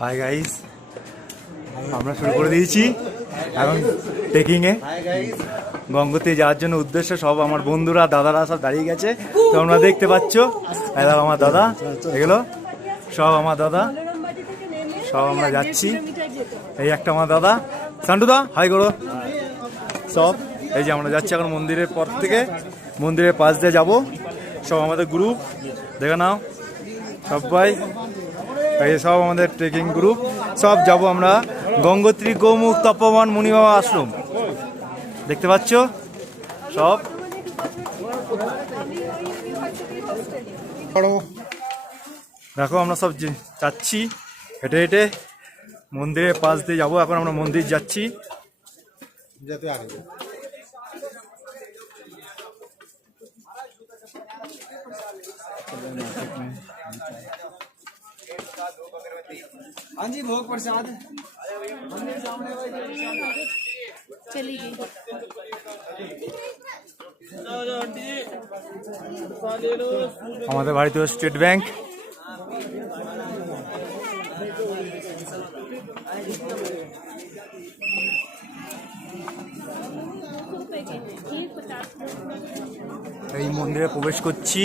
Hi guys, আমরা শুরু করে দিয়েছি এখন ট্রেকিংয়ে। গঙ্গোত্রী যাওয়ার জন্য উদ্দেশ্য সব আমার বন্ধুরা দাদারা সব দাঁড়িয়ে গেছে। তোমরা দেখতে পাচ্ছ, এলাম আমার দাদা, এগুলো সব আমার দাদা, সব আমরা যাচ্ছি। এই একটা আমার দাদা সান্টুদা, হাই করো সব। এই যে আমরা যাচ্ছি এখন মন্দিরের পর থেকে, মন্দিরের পাশ দিয়ে যাবো। সব আমাদের গ্রুপ, দেখে নাও সবাই, এই সব আমাদের ট্রেকিং গ্রুপ। সব যাব আমরা গঙ্গোত্রী গোমুখ তপবন মুনিবাবা আশ্রম, দেখতে পাচ্ছ সব। দেখো আমরা সব যাচ্ছি হেঁটে হেঁটে মন্দিরের পাশ দিয়ে যাবো। এখন আমরা মন্দির যাচ্ছি। हाँ जी, भोग प्रसाद चली गई। আমাদের ভারতীয় স্টেট ব্যাংক। এই মন্দিরে প্রবেশ করছি,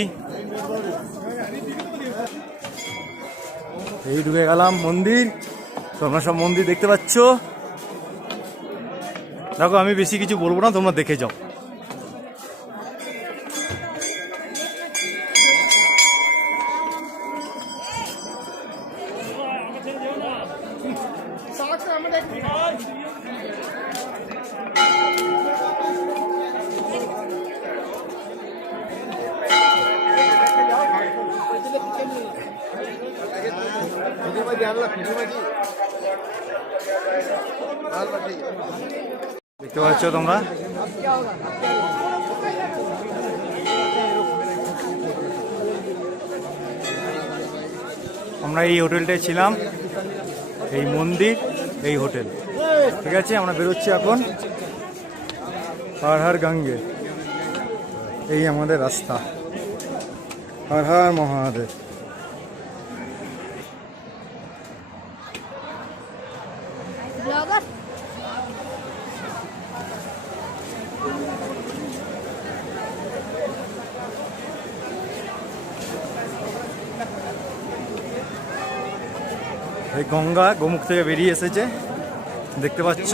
এই ঢুকে গেলাম মন্দির। তোমরা সব মন্দির দেখতে পাচ্ছ। দেখো আমি বেশি কিছু বলবো না, তোমরা দেখে যাও। দেখতে পাচ্ছ তোমরা, আমরা এই হোটেলটায় ছিলাম, এই মন্দির, এই হোটেল। ঠিক আছে, আমরা বেরোচ্ছি এখন হর হর গঙ্গে। এই আমাদের রাস্তা, হর হর মহাদেব। এই গঙ্গা গোমুখ থেকে বেরিয়ে এসেছে, দেখতে পাচ্ছ।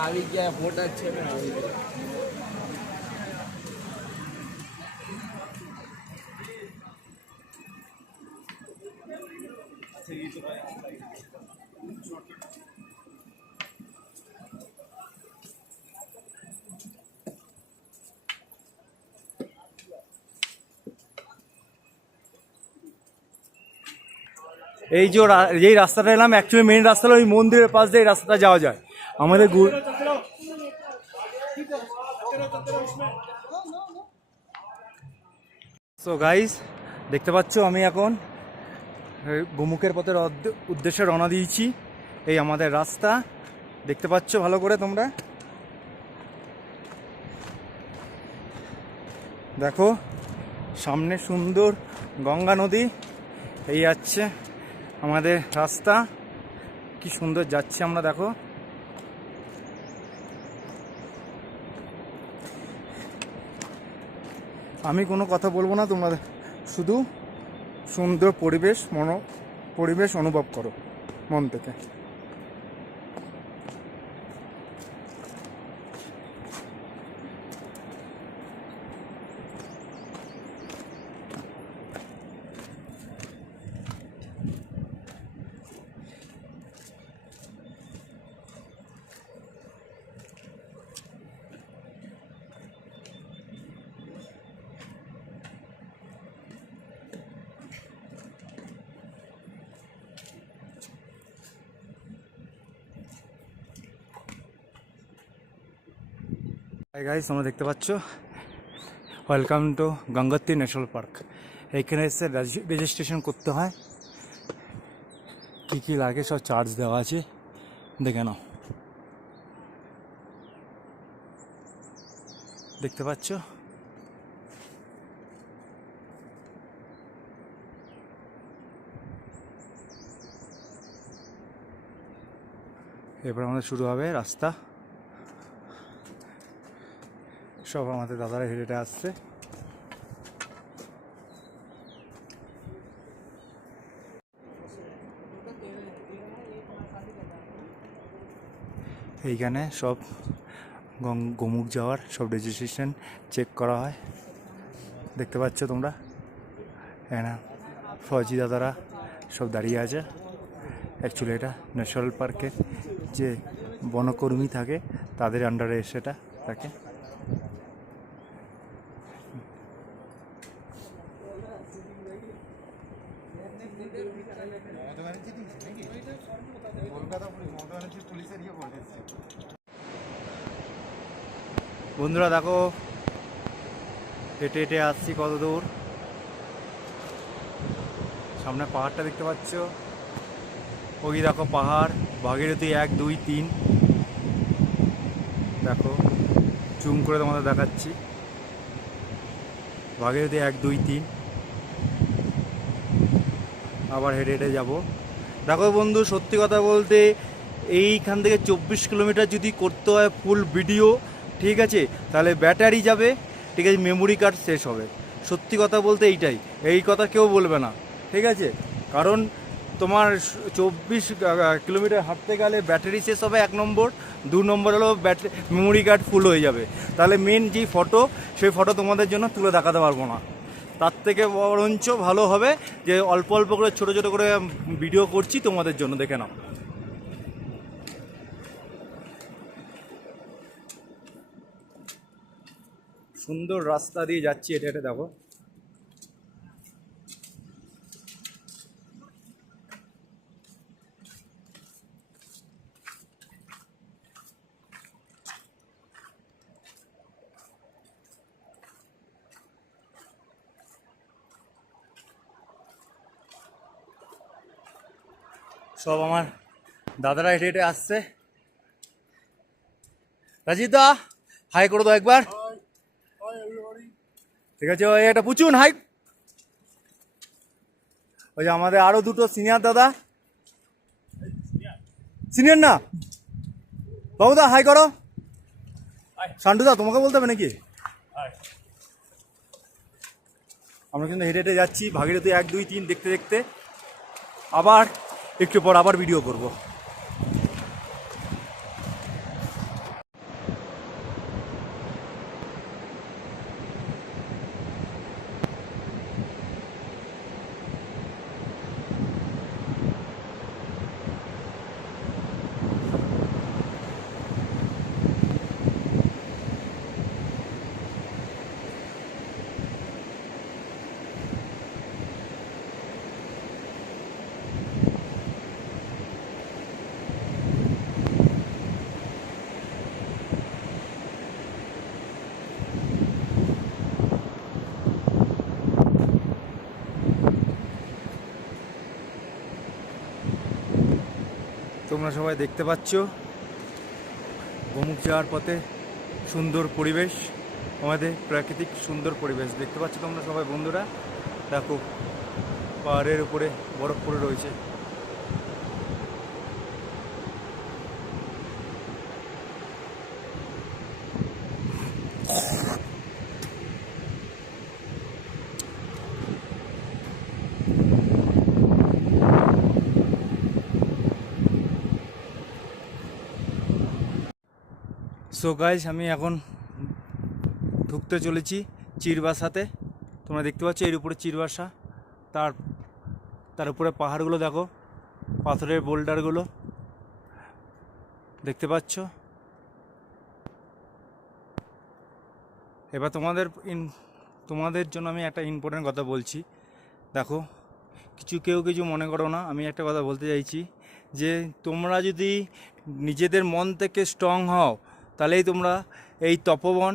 આવી ગયા ફોટા છે ને આવી ગયા এই যে যেই রাস্তাটা এলাম, অ্যাকচুয়ালি মেইন রাস্তা হলো ওই মন্দিরের পাশ দিয়ে এই রাস্তাটা যাওয়া যায় আমাদের। সো গাইস, দেখতে পাচ্ছ আমি এখন গোমুখের পথের উদ্দেশ্যে রওনা দিয়েছি। এই আমাদের রাস্তা, দেখতে পাচ্ছ ভালো করে তোমরা। দেখো সামনে সুন্দর গঙ্গা নদী, এই যাচ্ছে আমাদের রাস্তা, কি সুন্দর যাচ্ছে আমরা। দেখো আমি কোনো কথা বলবো না, তোমরা শুধু সুন্দর পরিবেশ অনুভব করো মন থেকে। গাইস তোমরা দেখতে পাচ্ছ welcome to Gangotri national park. এইখানে এসে রেজিস্ট্রেশন করতে হয়, কী কী লাগে সব চার্জ দেওয়া আছে, দেখে নাও। দেখতে পাচ্ছ এরপর আমাদের শুরু হবে রাস্তা। সব আমাদের দাদারা হেঁটে হেঁটে আসছে। এইখানে সব গোমুখ যাওয়ার সব রেজিস্ট্রেশন চেক করা হয়, দেখতে পাচ্ছ তোমরা। হ্যাঁ না, ফৌজি দাদারা সব দাঁড়িয়ে আছে। অ্যাকচুয়ালি এটা ন্যাশনাল পার্কের যে বনকর্মী থাকে তাদের আন্ডারে সেটা থাকে। বন্ধুরা দেখো হেঁটে হেঁটে আসছি কত দূর। সামনে পাহাড়টা দেখতে পাচ্ছ, ওই দেখো পাহাড় ভাগীরথী 1 2 3। দেখো জুম করে তোমাদের দেখাচ্ছি, ভাগীরথী 1 2 3। আবার হেঁটে হেঁটে যাবো। দেখো বন্ধু, সত্যি কথা বলতে এইখান থেকে 24 কিলোমিটার যদি করতে হয় ফুল ভিডিও, ঠিক আছে, তাহলে ব্যাটারি যাবে, ঠিক আছে, মেমোরি কার্ড শেষ হবে। সত্যি কথা বলতে এইটাই, এই কথা কেউ বলবে না, ঠিক আছে। কারণ তোমার 24 কিলোমিটার হাঁটতে গেলে ব্যাটারি শেষ হবে 1 নম্বর, 2 নম্বর হলো মেমোরি কার্ড ফুল হয়ে যাবে। তাহলে মেন যেই ফটো, সেই ফটো তোমাদের জন্য তুলে দেখাতে পারবো না। তার থেকে বরঞ্চ ভালো হবে যে অল্প অল্প করে ছোটো ছোটো করে ভিডিও করছি তোমাদের জন্য, দেখে নাও। সুন্দর রাস্তা দিয়ে যাচ্ছি হেঁটে হেঁটে, দেখো। সব আমার দাদারা হেঁটে হেঁটে আসছে। রাজীব দা হাই করে দাও একবার। ঠিক আছে, ওই একটা পুচুন হাই। ওই যে আমাদের আরো দুটো সিনিয়র দাদা, সিনিয়র না বাবুদা, হাই করো। সান্টুদা তোমাকে বলতে হবে নাকি? আমরা কিন্তু হেঁটে হেঁটে যাচ্ছি ভাগীরথী 1 2 3 দেখতে দেখতে। আবার একটু পর আবার ভিডিও করব। তোমরা সবাই দেখতে পাচ্ছ গোমুখ যাওয়ার পথে সুন্দর পরিবেশ, আমাদের প্রাকৃতিক সুন্দর পরিবেশ দেখতে পাচ্ছ তোমরা সবাই বন্ধুরা। দেখো পাহাড়ের উপরে বরফ পড়ে রয়েছে। সো গাইস, আমি এখন ঢুকতে চলেছি চিরবাসাতে। তোমরা দেখতে পাচ্ছ এর উপরে চিরবাসা, তার উপরে পাহাড়গুলো দেখো, পাথরের বোল্ডারগুলো দেখতে পাচ্ছ। এবার তোমাদের জন্য আমি একটা ইম্পর্টেন্ট কথা বলছি। দেখো কেউ কিছু মনে করো না, আমি একটা কথা বলতে চাইছি যে তোমরা যদি নিজেদের মন থেকে স্ট্রং হও তাহলেই তোমরা এই তপবন,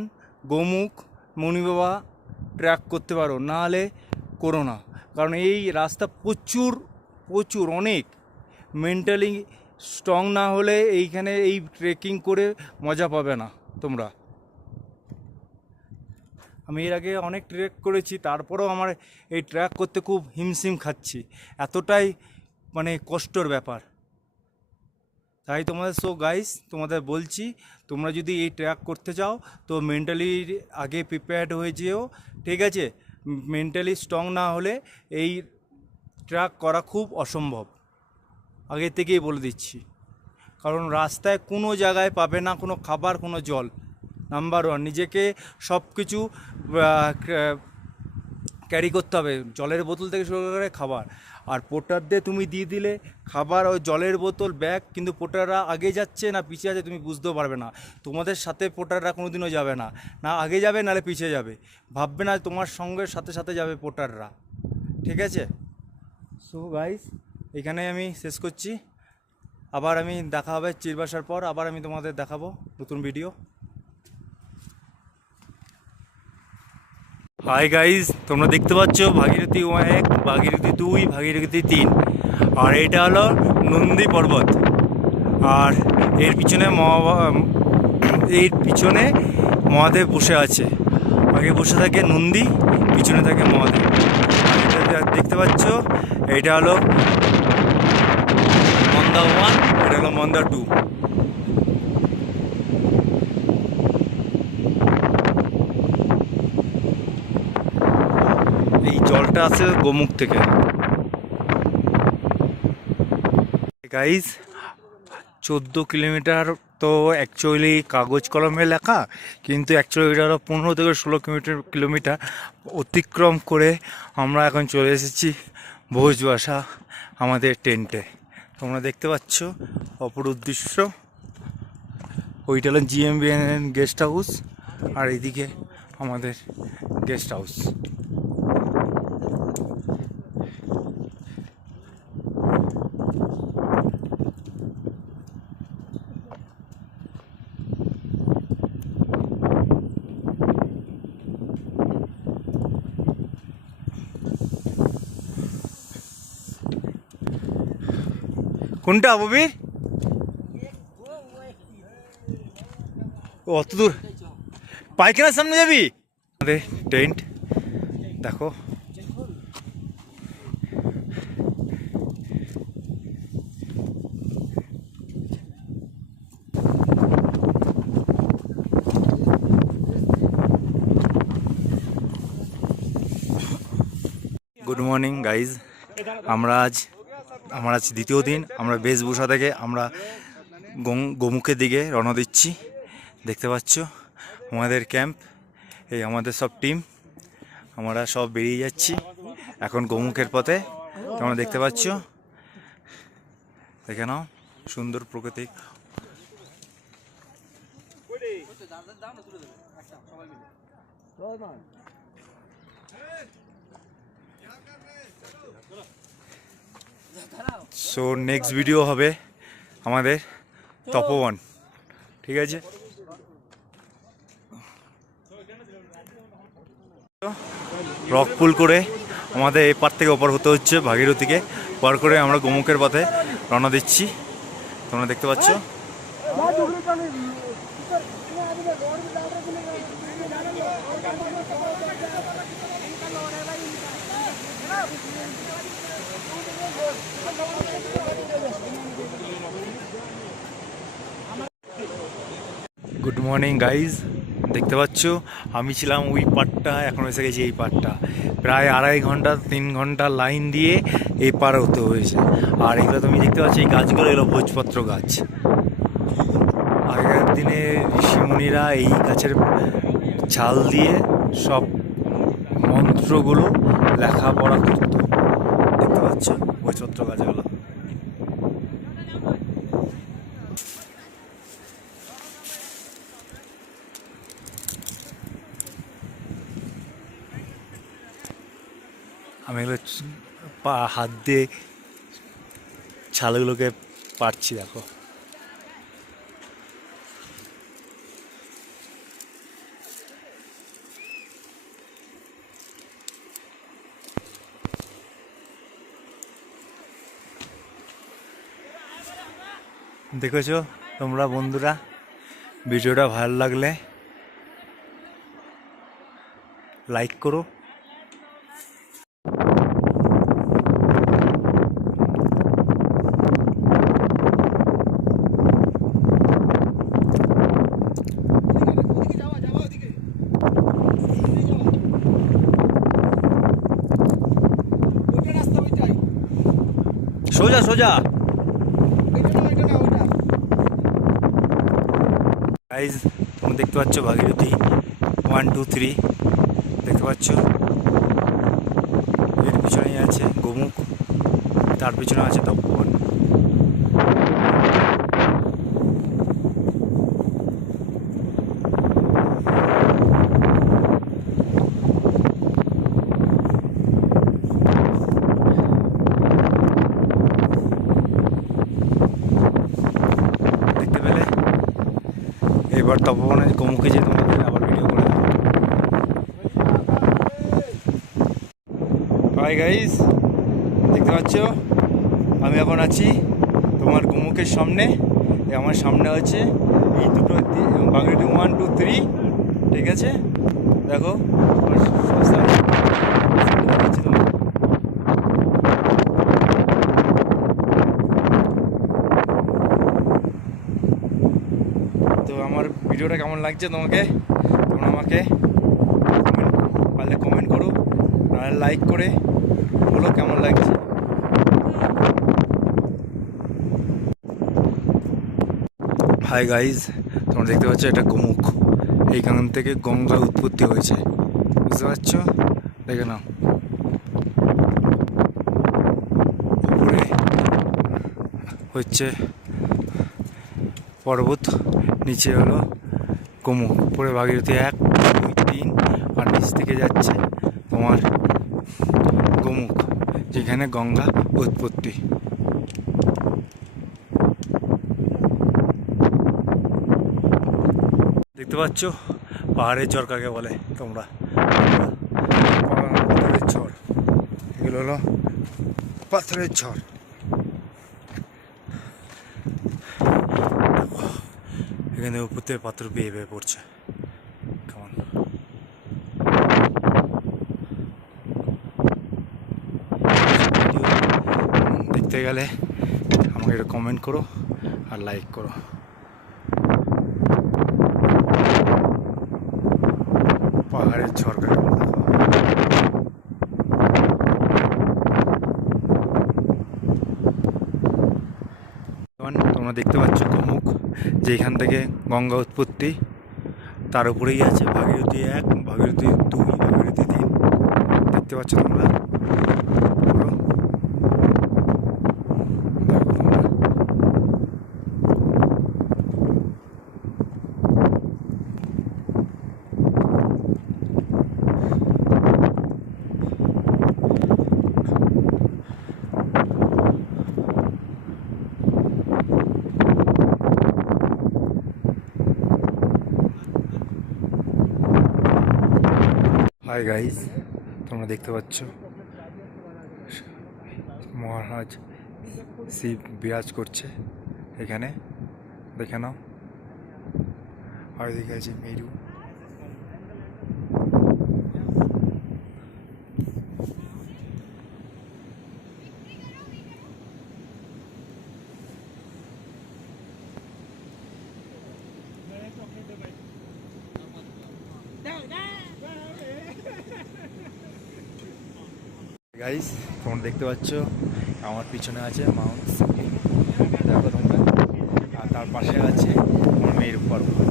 গোমুখ, মণিবাবা ট্র্যাক করতে পারো, না হলে করো না। কারণ এই রাস্তা প্রচুর প্রচুর অনেক, মেন্টালি স্ট্রং না হলে এইখানে এই ট্রেকিং করে মজা পাবে না তোমরা। আমি এর আগে অনেক ট্রেক করেছি, তারপরেও আমার এই ট্র্যাক করতে খুব হিমশিম খাচ্ছি, এতটাই মানে কষ্টর ব্যাপার। তাই তোমাদের গাইস তোমাদের বলছি, তোমরা যদি এই ট্র্যাক করতে চাও তো মেন্টালি আগে প্রিপেয়ার্ড হয়ে যেও, ঠিক আছে? মেন্টালি স্ট্রং না হলে এই ট্র্যাক করা খুব অসম্ভব, আগে থেকেই বলে দিচ্ছি। কারণ রাস্তায় কোনো জায়গায় পাবে না কোনো খাবার, কোনো জল। নাম্বার ওয়ান, নিজেকে সব কিছু ক্যারি করতে হবে, জলের বোতল থেকে শুরু করে খাবার। আর পোর্টারদের তুমি দিয়ে দিলে খাবার ও জলের বোতল, ব্যাগ, কিন্তু পোর্টাররা আগে যাচ্ছে না পিছিয়ে আছে তুমি বুঝতেও পারবে না। তোমাদের সাথে পোর্টাররা কোনো দিনও যাবে না, না আগে যাবে নাহলে পিছিয়ে যাবে, ভাববে না তোমার সঙ্গে সাথে সাথে যাবে পোর্টাররা, ঠিক আছে? সো গাইস, এখানে আমি শেষ করছি। আবার আমি দেখা হবে চিরবাসার পর, আবার আমি তোমাদের দেখাবো নতুন ভিডিও। হাই গাইজ, তোমরা দেখতে পাচ্ছ ভাগীরথী 1, ভাগীরথী 2, ভাগীরথী 3, আর এটা হলো নন্দী পর্বত। আর এর পিছনে মহাদেব বসে আছে। আগে বসে থাকে নন্দী, পিছনে থাকে মহাদেব। আর এটা দেখতে পাচ্ছ, এটা হলো মন্দা 1, এটা হলো মন্দা 2। এই জলটা আছে গোমুখ থেকে। গাইজ, 14 কিলোমিটার তো অ্যাকচুয়ালি কাগজ কলমে লেখা, কিন্তু অ্যাকচুয়ালি এটা হলো 15 থেকে 16 কিলোমিটার অতিক্রম করে আমরা এখন চলে এসেছি ভোজবাসা আমাদের টেন্টে। তোমরা দেখতে পাচ্ছ অপরূপ দৃশ্য। ওইটা হলো GMBN গেস্ট হাউস, আর এইদিকে আমাদের গেস্ট হাউস। কোনটা ববির? অত দূর পায়খানার সামনে যাবি? আমাদের টেন্ট দেখো, গুড মর্নিং গাইজ। আমার আজ দ্বিতীয় দিন। আমরা বেশভূষা থেকে আমরা গোমুখের দিকে রওনা দিচ্ছি। দেখতে পাচ্ছ আমাদের ক্যাম্প, এই আমাদের সব টিম, আমরা সব বেরিয়ে যাচ্ছি এখন গোমুখের পথে। তোমরা দেখতে পাচ্ছ, দেখে নাও সুন্দর প্রকৃতি। সো নেক্সট ভিডিও হবে আমাদের তপবন, ঠিক আছে? রক পুল করে আমাদের এপার থেকে ওপার হতে হচ্ছে ভাগীরথীকে পার করে আমরা গোমুখের পথে রওনা দিচ্ছি। তোমরা দেখতে পাচ্ছ। গুড মর্নিং গাইজ, দেখতে পাচ্ছ আমি ছিলাম ওই পারটা, এখন এসে গেছি এই পারটা। প্রায় 2.5 ঘন্টা 3 ঘন্টা লাইন দিয়ে এই পার হতে হয়েছে। আর এগুলো তুমি দেখতে পাচ্ছ, এই গাছগুলো এগুলো ভোজপত্র গাছ। আগেকার দিনে ঋষিমুনিরা এই গাছের ছাল দিয়ে সব মন্ত্রগুলো লেখাপড়া করত। দেখতে পাচ্ছ ভোজপত্র গাছগুলো। আমি এগুলো হাত দিয়ে ছালগুলোকে পারছি, দেখো। দেখেছো তোমরা বন্ধুরা, ভিডিওটা ভালো লাগলে লাইক করো। সোজা সোজা গাইজ, তোমরা দেখতে পাচ্ছ ভাগীরথী 1 2 3 দেখতে পাচ্ছ। এর পিছনেই আছে গোমুখ, তার পিছনে আছে তপোবন। দেখতে পেলে? এবার তপোবনের গোমুখে যে তোমাদের আবার ভিডিও করে দেবো। হাই গাইস, দেখতে পাচ্ছ আমি এখন আছি তোমার গোমুখের সামনে। আমার সামনে আছে এই দুটো ভাগীরথী 1 2 3, ঠিক আছে? দেখো তো আমার ভিডিওটা কেমন লাগছে তোমাকে, তোমরা আমাকে পারলে কমেন্ট করো, নাহলে লাইক করে বলো কেমন লাগছে। হাই গাইজ, তোমরা দেখতে পাচ্ছ এটা গোমুখ। এইখান থেকে গঙ্গার উৎপত্তি হয়েছে, বুঝতে পারছো? দেখে নাও, উপরে হচ্ছে পর্বত, নিচে হলো গোমুখ, উপরে ভাগীরথী 1 2 3, আর নিচ থেকে যাচ্ছে তোমার গোমুখ, যেখানে গঙ্গা উৎপত্তি। দেখতে পাচ্ছ পাহাড়ের চর কাকে বলে তোমরা? পাথরের চর, এগুলো হলো পাথরের চর। এখানে উপর থেকে পাথর বেয়ে বেয়ে পড়ছে, কেমন দেখতে গেলে আমাকে একটা কমেন্ট করো আর লাইক করো। পাহাড়ের ঝড় তোমরা দেখতে পাচ্ছ গোমুখ, যেখান থেকে গঙ্গা উৎপত্তি, তার উপরেই আছে ভাগীরথী 1 ভাগীরথী 2 ভাগীরথী 3, দেখতে পাচ্ছ তোমরা। হাই গাইস, তোমরা দেখতে পাচ্ছ মহারাজ শিব বিরাজ করছে এখানে, দেখে নাও। আর এদিকে আছে মেরু। গাইস, তোমরা দেখতে পাচ্ছ আমার পিছনে আছে মাউন্ট সিবলিং, দেখো তোমরা, আর তার পাশে আছে আমার মেরু পর্বত,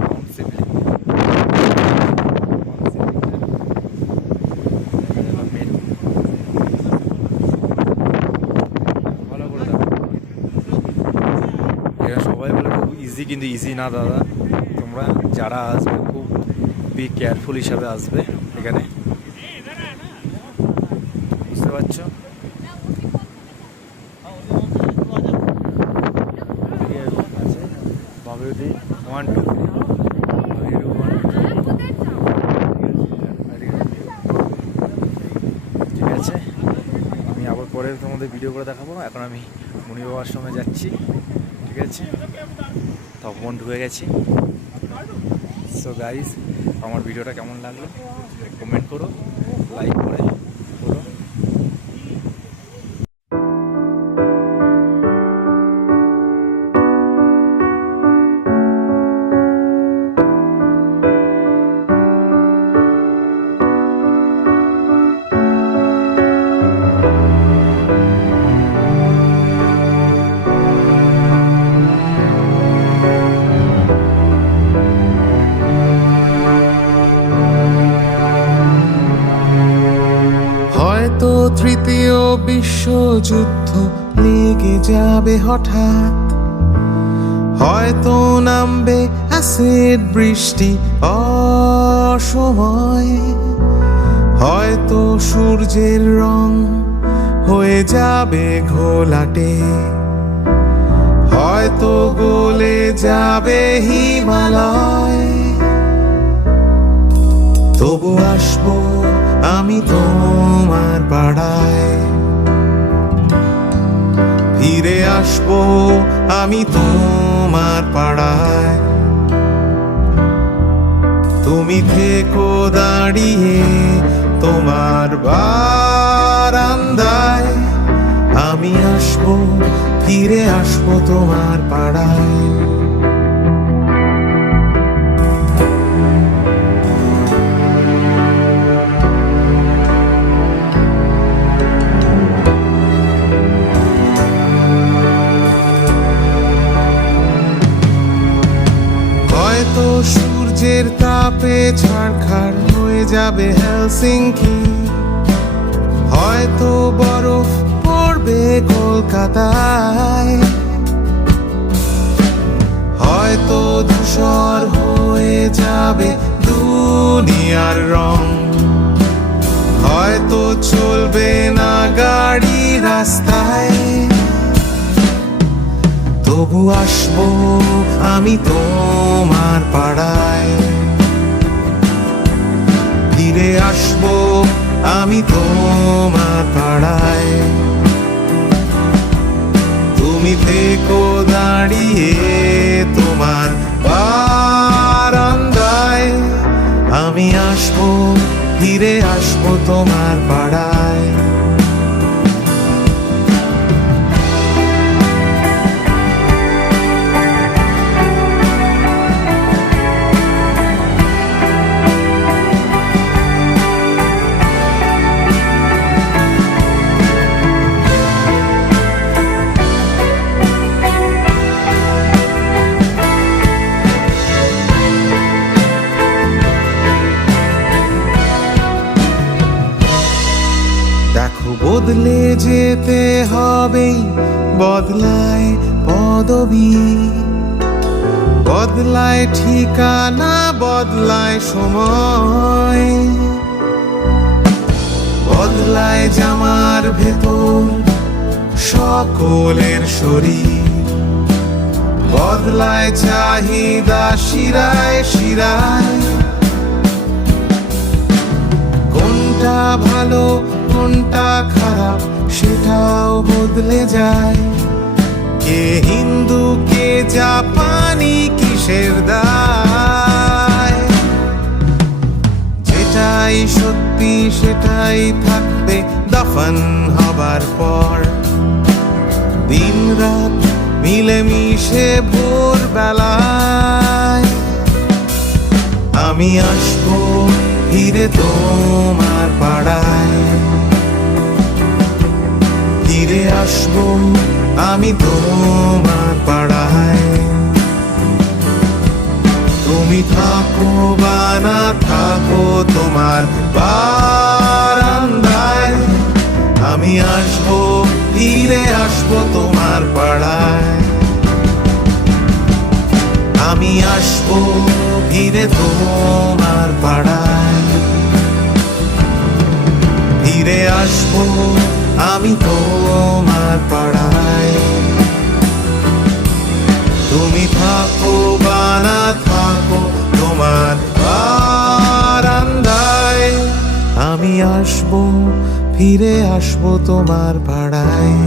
মাউন্ট সিবলিং। মেরু ভালো করে দেখো, এরা সবাই বলে খুব ইজি, কিন্তু ইজি না দাদা। তোমরা যারা আসবে খুব বি কেয়ারফুল হিসাবে আসবে এখানে, বুঝতে পারছো? ভাগীরথী 1 2 3, ভাগীরথী 1 2 3, ঠিক আছে? আমি আবার পরে তোমাদের ভিডিও করে দেখাবো। এখন আমি মুনি বাবার আশ্রমে যাচ্ছি, ঠিক আছে? তপন ঢুকে গেছি। সো গাইস, আমার ভিডিওটা কেমন লাগলো কমেন্ট করো, লাইক করে বলো। হয়তো তৃতীয় বিশ্বযুদ্ধ লেগে যাবে হঠাৎ, হয়তো নামবে অ্যাসিড বৃষ্টি অসময়ে, হয়তো সূর্যের রং হয়ে যাবে ঘোলাটে, হয়তো গলে যাবে হিমালয়। তবু আসবো আমি তোমার পাড়ায়, ফিরে আসবো আমি তোমার পাড়ায়। তুমি থেকো দাঁড়িয়ে তোমার বারান্দায়, আমি আসবো, ফিরে আসবো তোমার পাড়ায়। হয়তো সূর্যের তাপে ঝাড়খাড় হয়ে যাবে হেলসিংকি, হয়তো বরফ পড়বে কলকাতায়, হয়তো ধূসর হয়ে যাবে দুনিয়ার রং, হয়তো চলবে না গাড়ি রাস্তায়। তবু আসবো আমি তোমার পাড়ায়, ফিরে আসবো আমি তোমার পাড়ায়। তুমি থেকো দাঁড়িয়ে তোমার বারান্দায়, আমি আসবো, ফিরে আসবো তোমার পাড়ায়। দেখো বদলে যেতে হবেই, বদলায় পদবী, বদলায় ঠিকানা, বদলায় সময়, বদলায় জামার ভেতর সকলের শরীর, বদলায় চাহিদা শিরায় শিরায়। কোনটা ভালো কোনটা খারাপ সেটাও বদলে যায়, কে হিন্দু কে জাপানি কিসের দায়। যেটাই সত্যি সেটাই থাকবে দফন হবার পর, দিন রাত মিলেমিশে ভোর বেলায়। আমি আসবো ফিরে তোমার পাড়ায়, ফিরে আসবো আমি তোমার পাড়ায়। তুমি থাকো বা না থাকো তোমার বারান্দায়, আমি আসবো, ফিরে আসবো তোমার পাড়ায়। আমি আসবো ফিরে তোমার পাড়ায়, ফিরে আসবো আমি তোমার পাড়ায়। তুমি থাকো বা না থাকো তোমার বারান্দায়, আমি আসবো, ফিরে আসবো তোমার পাড়ায়।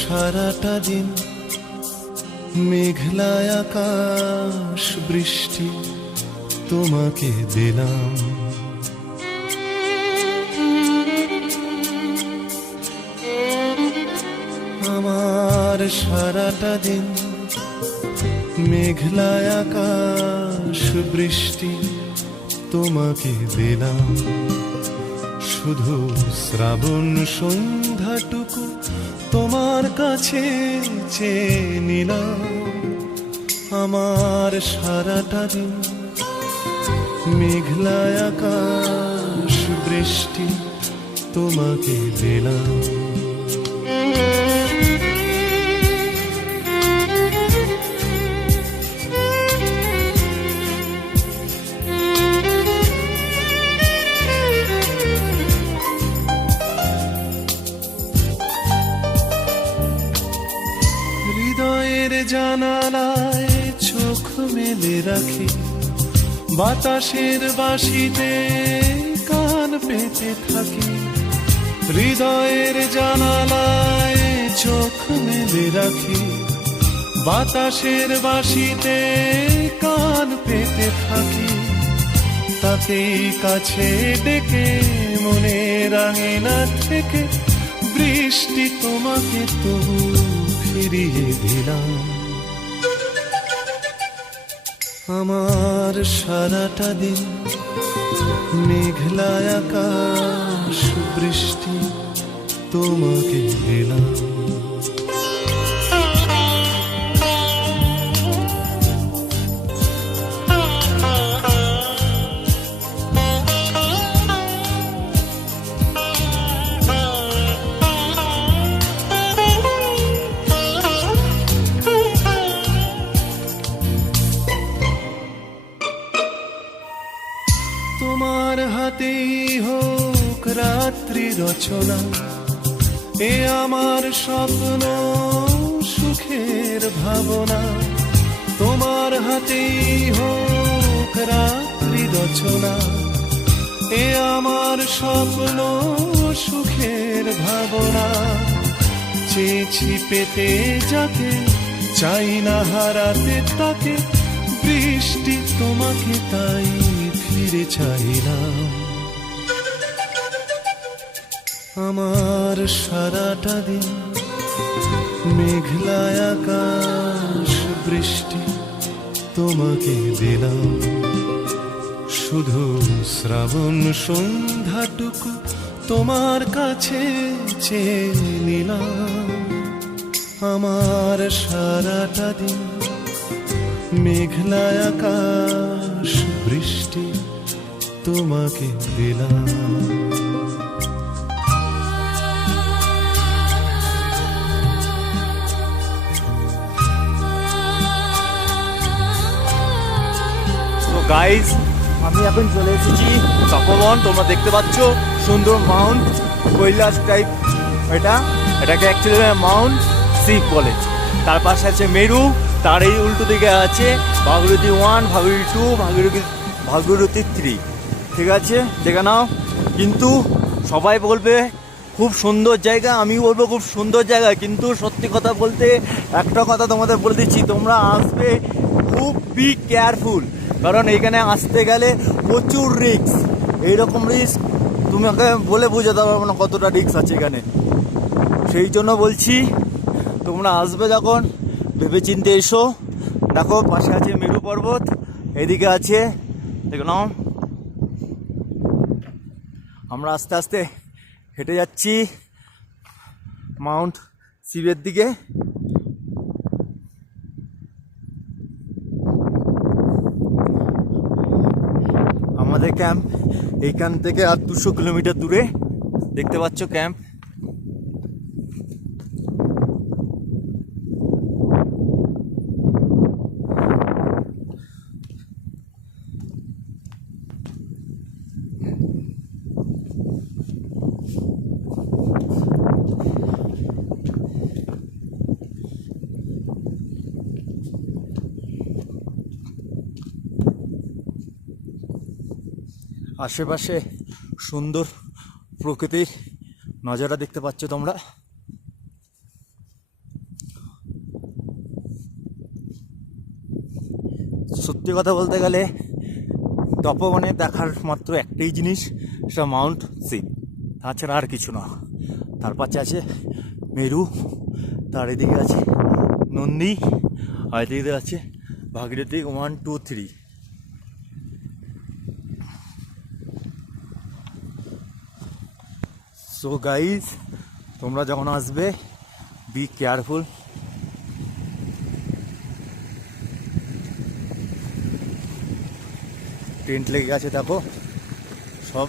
সারাটা দিন মেঘলায় আকাশ বৃষ্টি তোমাকে দিলাম। আমার সারাটা দিন মেঘলায় আকাশ বৃষ্টি তোমাকে দিলাম। শুধু শ্রাবণ সন্ধ্যাটুকু তোমার কাছে চেয়ে নিলাম। আমার সারাটা দিন মেঘলায় আকাশ বৃষ্টি তোমাকে দিলাম। হৃদয়ের জানালায় চোখ মেলে রাখি, বাতাসের বাঁশিতে কান পেতে থাকি। হৃদয়ের জানালায় চোখ মেলে রাখি, বাতাসের বাঁশিতে কান পেতে থাকি। তাকেই কাছে ডেকে মনের আঙিনা থেকে বৃষ্টি তোমাকে তবু ফিরিয়ে দিলাম। আমার সারাটা দিন মেঘলায় আকাশ বৃষ্টি তোমাকে দিলাম। তোমার হাতেই হোক রাত্রি রচনা, এ আমার স্বপ্ন সুখের ভাবনা। তোমার হাতেই হোক রাত্রি রচনা, এ আমার স্বপ্ন সুখের ভাবনা। চেয়েছি পেতে যাকে, চাই না হারাতে তাকে, বৃষ্টি তোমাকে তাই ফিরে চাইলাম। আমার সারাটা দিন মেঘলায় আকাশ বৃষ্টি তোমাকে দিলাম। শুধু শ্রাবণ সন্ধ্যাটুকু তোমার কাছে চেয়ে নিলাম। আমার সারাটা দিন মেঘলায় আকাশ বৃষ্টি তোমাকে দিলাম। গাইজ, আমি এখন চলে এসেছি তপবন। তোমরা দেখতে পাচ্ছ সুন্দর মাউন্ট কৈলাস টাইপ। এটাকে অ্যাকচুয়ালি মাউন্ট শিব বলে। তার পাশে আছে মেরু, তার এই উল্টো দিকে আছে ভাগীরথী 1, ভাগীরথী 2, ভাগীরথী 3। ঠিক আছে, দেখে নাও। কিন্তু সবাই বলবে খুব সুন্দর জায়গা, আমি বলবো খুব সুন্দর জায়গা। কিন্তু সত্যি কথা বলতে একটা কথা তোমাদের বলে দিচ্ছি, তোমরা আসবে খুব বি কেয়ারফুল, কারণ এখানে আসতে গেলে প্রচুর রিস্ক। এইরকম রিস্ক তোমাকে বলে বোঝাতে পারবো না কতটা রিস্ক আছে এখানে। সেই জন্য বলছি তোমরা আসবে যখন ভেবে চিন্তে এসো। দেখো পাশে আছে মেরু পর্বত, এদিকে আছে দেখো নাও। আমরা আস্তে আস্তে হেঁটে যাচ্ছি মাউন্ট শিবের দিকে। আমাদের ক্যাম্প এইখান থেকে আর 200 কিলোমিটার দূরে। দেখতে পাচ্ছ ক্যাম্প। আশেপাশে সুন্দর প্রকৃতির নজারা দেখতে পাচ্ছ তোমরা। সত্যি কথা বলতে গেলে তপবনে দেখার মাত্র একটাই জিনিস, সেটা মাউন্ট শিব, তাছাড়া আর কিছু না। তার পাশে আছে মেরু, তার এদিকে আছে নন্দী, আর এদিকে আছে ভাগীরথী 1, 2, 3। সো গাইজ, তোমরা যখন আসবে বি কেয়ারফুল। টেন্ট লেগে গেছে দেখো সব।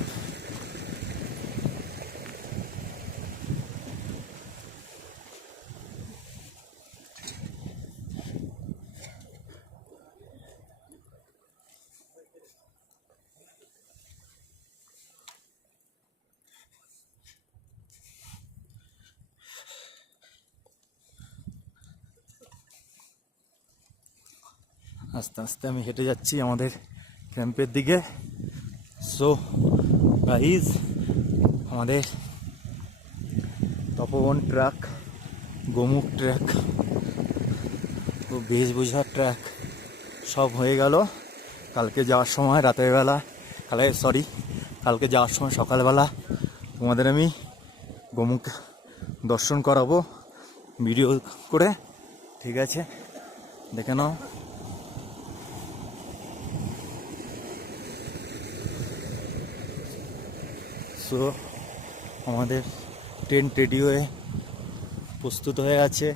আস্তে আস্তে আমি হেঁটে যাচ্ছি আমাদের ক্যাম্পের দিকে। সো গাইজ, আমাদের তপবন ট্র্যাক, গোমুখ ট্র্যাক, বেশভূষা ট্র্যাক সব হয়ে গেল। কালকে যাওয়ার সময় রাতের বেলা, কালকে যাওয়ার সময় সকালবেলা তোমাদের আমি গোমুখ দর্শন করাবো ভিডিও করে, ঠিক আছে? দেখে নাও। সো আমাদের টেন্ট রেডি হয়ে প্রস্তুত হয়ে আছে।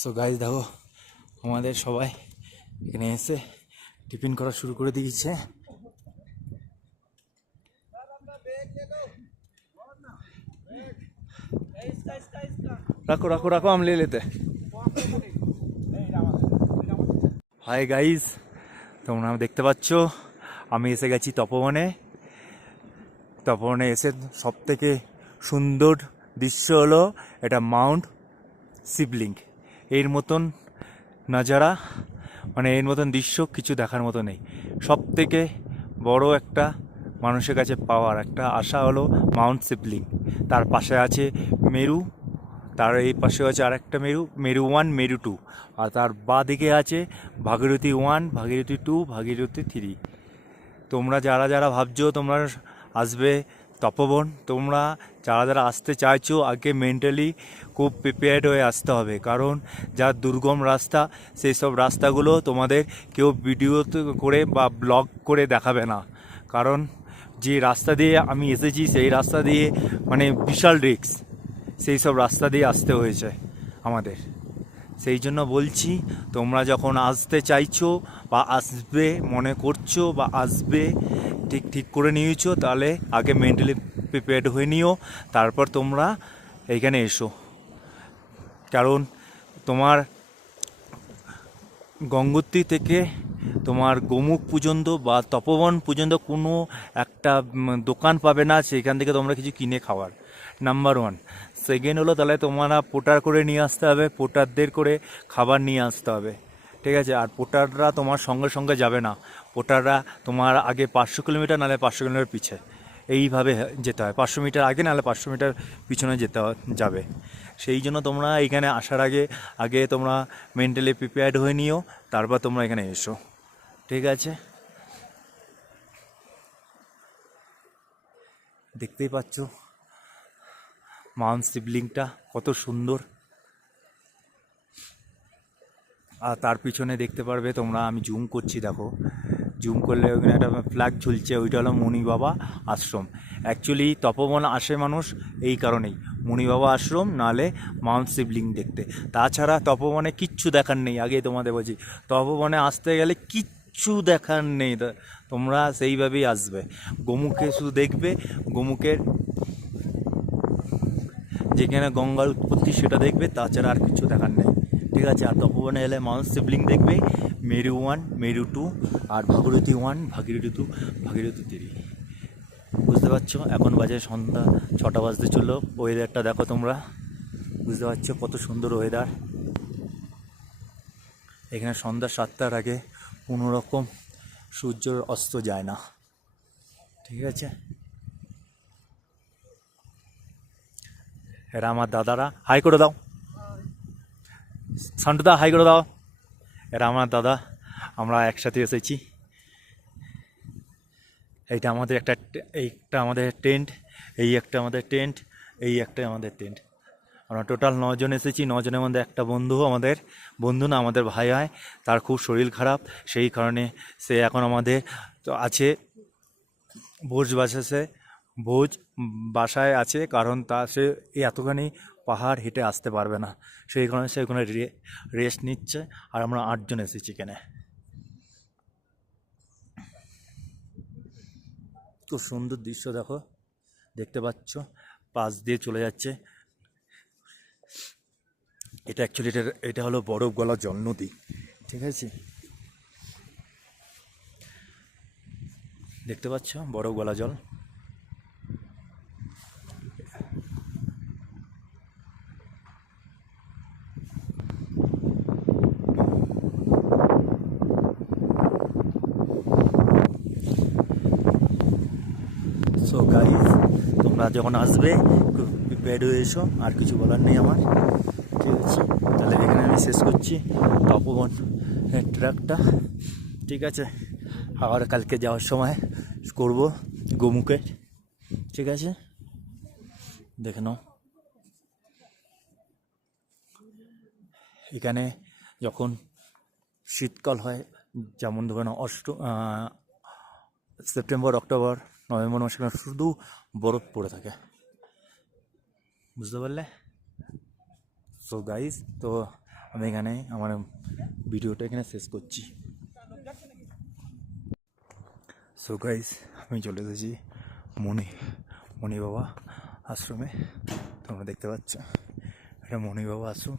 সো গাইজ দেখো, আমাদের সবাই এখানে এসে টিফিন করা শুরু করে দিয়েছে। রাখো রাখো রাখো, আম লে লেতে। হাই গাইজ, তোমরা দেখতে পাচ্ছ আমি এসে গেছি তপবনে। তপবনে এসে সব থেকে সুন্দর দৃশ্য হলো এটা মাউন্ট শিবলিঙ্গ। এর মতন নাজারা, মানে এর মতন দৃশ্য কিছু দেখার মতো নেই। সব থেকে বড় একটা মানুষের কাছে পাওয়ার একটা আশা হলো মাউন্ট শিবলিঙ্গ। তার পাশে আছে মেরু, তার এই পাশে আছে আর একটা মেরু 1, মেরু 2, আর তার বাঁ দিকে আছে ভাগীরথী 1, ভাগীরথী 2, ভাগীরথী 3। তোমরা যারা যারা ভাবছো তোমরা আসবে তপবন, তোমরা যারা যারা আসতে চাইছো আগে মেন্টালি খুব প্রিপেয়ার্ড হয়ে আসতে হবে, কারণ যা দুর্গম রাস্তা, সেই সব রাস্তাগুলো তোমাদের কেউ ভিডিও করে বা ব্লগ করে দেখাবে না। কারণ যে রাস্তা দিয়ে আমি এসেছি সেই রাস্তা দিয়ে মানে বিশাল রিস্ক, সেই সব রাস্তা দিয়ে আসতে হয়েছে আমাদের। সেই জন্য বলছি, তোমরা যখন আসতে চাইছো বা আসবে মনে করছো বা আসবে ঠিক করে নিয়েছো, তাহলে আগে মেন্টালি প্রিপেয়ার্ড হয়ে নিও, তারপর তোমরা এইখানে এসো। কারণ তোমার গঙ্গোত্রী থেকে তোমার গোমুখ পর্যন্ত বা তপবন পর্যন্ত কোনো একটা দোকান পাবে না সেখান থেকে তোমরা কিছু কিনে খাওয়ার, নাম্বার 1। সেকেন্ড হলো, তাহলে তোমরা পোটার করে নিয়ে আসতে হবে, পোটারদের করে খাবার নিয়ে আসতে হবে, ঠিক আছে? আর পোটাররা তোমার সঙ্গে সঙ্গে যাবে না, পোটাররা তোমার আগে 500 কিলোমিটার নাহলে 500 কিলোমিটার পিছে এইভাবে যেতে হয়, 500 মিটার আগে নাহলে 500 মিটার পিছনে যাবে। সেই জন্য তোমরা এখানে আসার আগে তোমরা মেন্টালি প্রিপেয়ার্ড হয়ে নিও, তারপর তোমরা এখানে এসো, ঠিক আছে? দেখতেই পাচ্ছ মাউন্ট শিবলিঙ্গটা কত সুন্দর। আর তার পিছনে দেখতে পারবে তোমরা, আমি জুম করছি দেখো, জুম করলে ওখানে একটা ফ্ল্যাগ ঝুলছে, ওইটা হলো মুনি বাবা আশ্রম। অ্যাকচুয়ালি তপবন আসে মানুষ এই কারণেই, মুনি বাবা আশ্রম নাহলে মাউন্ট শিবলিঙ্গ দেখতে। তাছাড়া তপবনে কিচ্ছু দেখার নেই, আগে তোমাদের বলছি, তপবনে আসতে গেলে কিচ্ছু দেখার নেই, তোমরা সেইভাবেই আসবে। গোমুখে শুধু দেখবে, গোমুখের যেখানে গঙ্গার উৎপত্তি সেটা দেখবে, তাছাড়া আর কিছু দেখার নেই। ঠিক আছে, আর তপবনে এলে মাউন্ট শিবলিঙ্গ দেখবে, মেরু 1, মেরু 2, আর ভাগীরথী 1, ভাগীরথী 2, ভাগীরথী 3। বুঝতে পারছো? এখন বাজে সন্ধ্যা 6টা বাজতে চললো। ওয়েদারটা দেখো তোমরা, বুঝতে পারছো কত সুন্দর ওয়েদার। এখানে সন্ধ্যা 7টার আগে কোনো রকম সূর্যের অস্ত যায় না। ঠিক আছে, এরা আমার দাদারা, হাই করে দাও সান্টুদা, হাই করে দাও। এরা আমার দাদা, আমরা একসাথে এসেছি। এইটা আমাদের এইটা আমাদের টেন্ট, এই একটা আমাদের টেন্ট, এই একটা আমাদের টেন্ট। আমরা টোটাল 9 জন এসেছি। 9 জনের মধ্যে একটা বন্ধু না, আমাদের ভাই হয়, তার খুব শরীর খারাপ, সেই কারণে সে এখন আমাদের তো আছে ভোজ বাসায় আছে, কারণ সে এতখানি পাহাড় হেঁটে আসতে পারবে না, সেই কারণে সে ওখানে রেস্ট নিচ্ছে। আর আমরা 8 জন এসেছি এখানে। খুব সুন্দর দৃশ্য দেখো, দেখতে পাচ্ছ, পাশ দিয়ে চলে যাচ্ছে। এটা অ্যাকচুয়ালি এটা হলো বরফ গলা জল নদী। ঠিক আছে, দেখতে পাচ্ছ বরফ গলা জল। সো গাইজ, তোমরা যখন আসবে প্রিপেয়ার্ড হয়ে এসো, আর কিছু বলার নেই আমার। ঠিক আছে, তাহলে এখানে আমি শেষ করছি তপবন ট্র্যাকটা। ঠিক আছে, আবার কালকে যাওয়ার সময় করব গোমুখে। ঠিক আছে, দেখে নাও। এখানে যখন শীতকাল হয়, যেমন ধরে নাও সেপ্টেম্বর, অক্টোবর, নভেম্বর মাসে শুধু বরফ পড়ে থাকে, বুঝতে পারলে? সো গাইজ, তো আমি এখানে আমার ভিডিওটা এখানে শেষ করছি। সো গাইজ, আমি চলে এসেছি মণি বাবা আশ্রমে। তোমরা দেখতে পাচ্ছ, এটা মণি বাবা আশ্রম।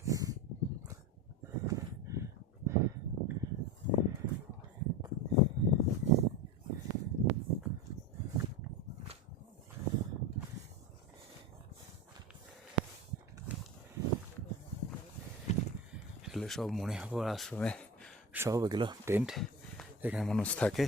এগুলো সব মণি বাবার আশ্রমে, সব এগুলো টেন্ট, এখানে মানুষ থাকে।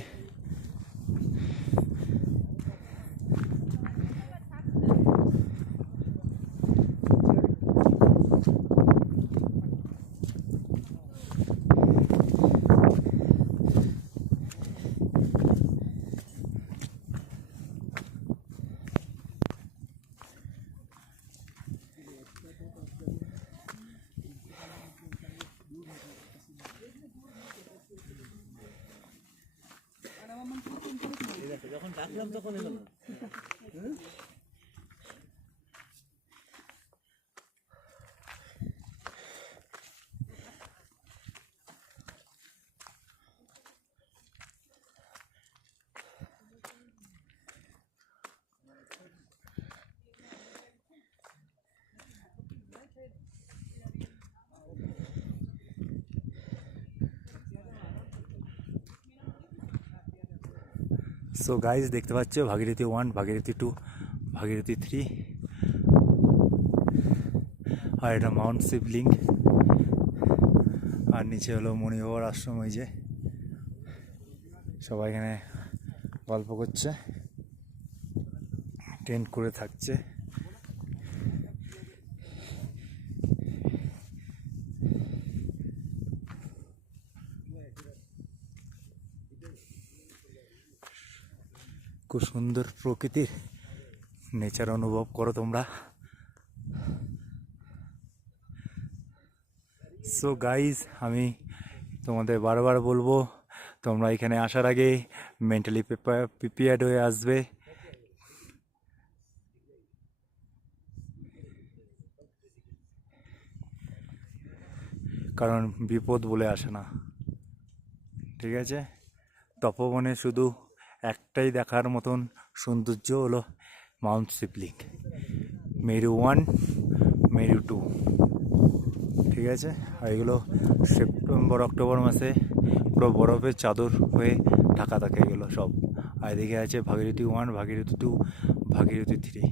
যখন ডাকলাম তখন এলো না। সো গাইজ, দেখতে পাচ্ছ ভাগীরথী 1, ভাগীরথী 2, ভাগীরথী 3, আর এটা মাউন্ট শিবলিঙ্গ, আর নিচে হলো মণি বাবার আশ্রম। ওই যে সবাই এখানে গল্প করছে, টেন্ট করে থাকছে। খুব সুন্দর প্রকৃতির নেচার অনুভব করো তোমরা। সো গাইজ, আমি তোমাদের বারবার বলবো, তোমরা এখানে আসার আগে মেন্টালি প্রিপেয়ার্ড হয়ে আসবে, কারণ বিপদ বলে আসে না। ঠিক আছে, তপবনে শুধু একটাই দেখার মতন সৌন্দর্য হলো মাউন্ট শিবলিঙ্গ। মেরু 1, মেরু 2, ঠিক আছে। আর এগুলো সেপ্টেম্বর অক্টোবর মাসে পুরো বরফের চাদর হয়ে ঢাকা থাকে এগুলো সব। আর এদিকে আছে ভাগীরথী 1, ভাগীরথী 2, ভাগীরথী 3,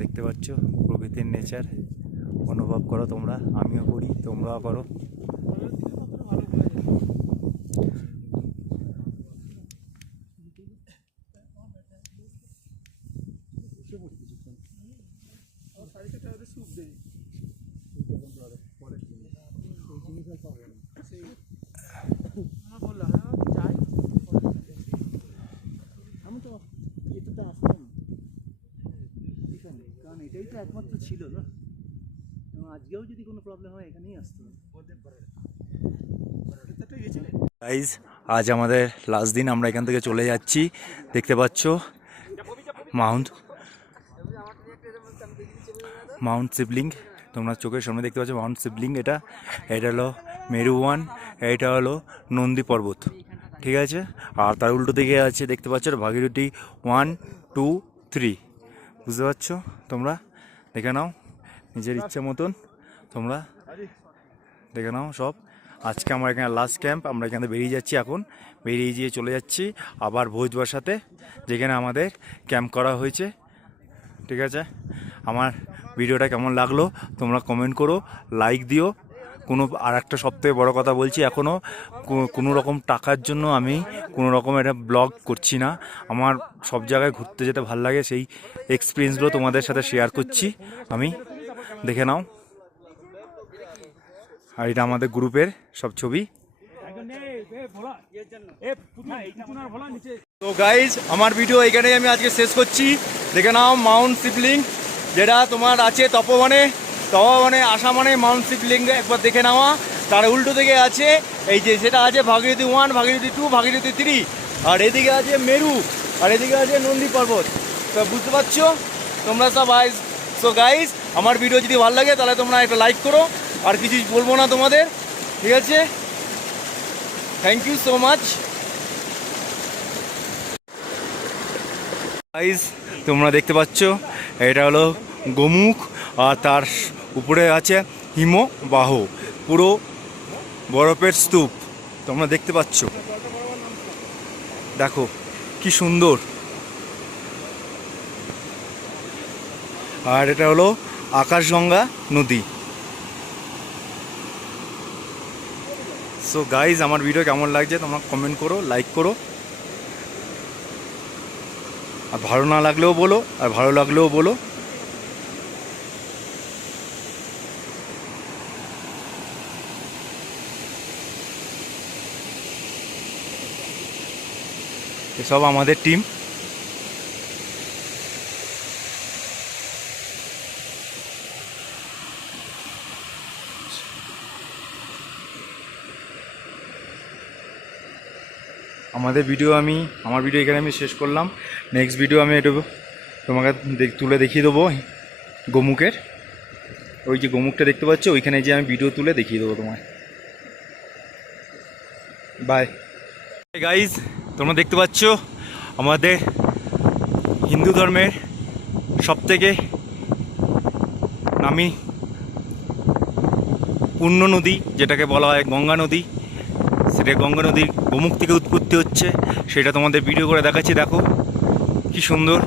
দেখতে পাচ্ছ প্রকৃতির নেচার অনুভব করো তোমরা, আমিও করি, তোমরাও করো। আমি তো এটাতে আসতাম এখানে, কারণ এটাই তো একমাত্র ছিল না। এবং আজকেও যদি কোনো প্রবলেম হয় এখানেই আসতে হবে। গাইজ আজ আমাদের লাস্ট দিন, আমরা এখান থেকে চলে যাচ্ছি। দেখতে পাচ্ছ মাউন্ট শিবলিং, তোমরা চোখের সামনে দেখতে পাচ্ছ মাউন্ট শিবলিং। এটা হলো মেরু 1, এটা হলো নন্দী পর্বত, ঠিক আছে। আর তার উল্টো দিকে আছে দেখতে পাচ্ছ ভাগীরথী 1, 2, 3, বুঝতে পারছো তোমরা? দেখে নাও নিজের ইচ্ছা মতন, তোমরা দেখে নাও সব। আজকে আমার এখানে লাস্ট ক্যাম্প, আমরা এখানে বেরিয়ে যাচ্ছি। এখন বেরিয়ে গিয়ে চলে যাচ্ছি আবার ভোজবাসাতে, যেখানে আমাদের ক্যাম্প করা হয়েছে, ঠিক আছে। আমার ভিডিওটা কেমন লাগলো তোমরা কমেন্ট করো, লাইক দিও। আর একটা সবথেকে বড় কথা বলছি, এখনও কোনো রকম টাকার জন্য আমি কোনো রকম একটা ব্লগ করছি না। আমার সব জায়গায় ঘুরতে যেতে ভালো লাগে, সেই এক্সপিরিয়েন্সগুলো তোমাদের সাথে শেয়ার করছি আমি, দেখে নাও। আর এটা আমাদের গ্রুপের সব ছবি। তো গাইজ আমার ভিডিও এখানেই আমি আজকে শেষ করছি। দেখে নাও মাউন্ট শিবলিং, যেটা তোমার আছে তপবনে আসা মানে মাউন্ট শিবলিং একবার দেখে নেওয়া। তার উল্টো দিকে আছে এই যে সেটা আছে ভাগীরথী 1, ভাগীরথী 2, ভাগীরথী 3, আর এদিকে আছে মেরু, আর এদিকে আছে নন্দী পর্বত। তো বুঝতে পারছো তোমরা সব। সো গাইজ আমার ভিডিও যদি ভালো লাগে তাহলে তোমরা একটা লাইক করো, আর কিছু বলবো না তোমাদের, ঠিক আছে। Thank you so much guys. তোমরা দেখতে পাচ্ছ এটা হলো গোমুখ, আর তার উপরে আছে হিমবাহ, পুরো বরফের স্তূপ, তোমরা দেখতে পাচ্ছ। দেখো কি সুন্দর। আর এটা হলো আকাশগঙ্গা নদী। সো গাইজ আমার ভিডিও কেমন লাগছে তোমরা কমেন্ট করো, লাইক করো, আর ভালো না লাগলেও বলো, আর ভালো লাগলেও বলো। এসব আমাদের টিম। আমার ভিডিও এখানে আমি শেষ করলাম। নেক্সট ভিডিও আমি একটু তোমাকে তুলে দেখিয়ে দেবো গোমুখের, ওই যে গোমুখটা দেখতে পাচ্ছ ওইখানে যে আমি ভিডিও তুলে দেখিয়ে দেবো তোমায়। By guys. তোমরা দেখতে পাচ্ছ আমাদের হিন্দু ধর্মের সবথেকে নামি পূর্ণ নদী যেটাকে বলা হয় গঙ্গা নদী, সেটা গঙ্গা নদীর গোমুখ থেকে উৎপত্তি হচ্ছে, সেটা তোমাদের ভিডিও করে দেখাচ্ছি। দেখো কি সুন্দর।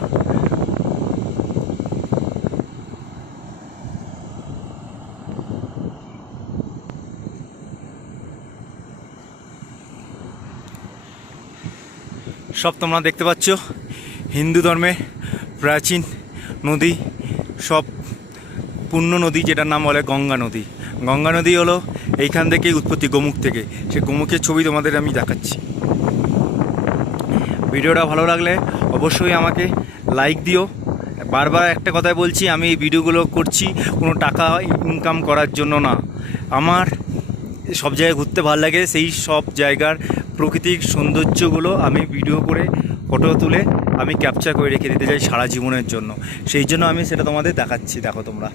সব তোমরা দেখতে পাচ্ছ হিন্দু ধর্মে প্রাচীন নদী, সব পূর্ণ নদী, যেটার নাম বলে গঙ্গা নদী। গঙ্গা নদী হলো এইখান থেকেই উৎপত্তি, গোমুখ থেকে। সে গোমুখের ছবি তোমাদের আমি দেখাচ্ছি। ভিডিওটা ভালো লাগলে অবশ্যই আমাকে লাইক দিও। বারবার একটা কথাই বলছি, আমি এই ভিডিওগুলো করছি কোনো টাকা ইনকাম করার জন্য না। আমার সব জায়গায় ঘুরতে ভালো লাগে, সেই সব জায়গার প্রাকৃতিক সৌন্দর্যগুলো আমি ভিডিও করে ফটো তুলে আমি ক্যাপচার করে রেখে দিতে চাই সারা জীবনের জন্য। সেই জন্য আমি সেটা তোমাদের দেখাচ্ছি। দেখো তোমরা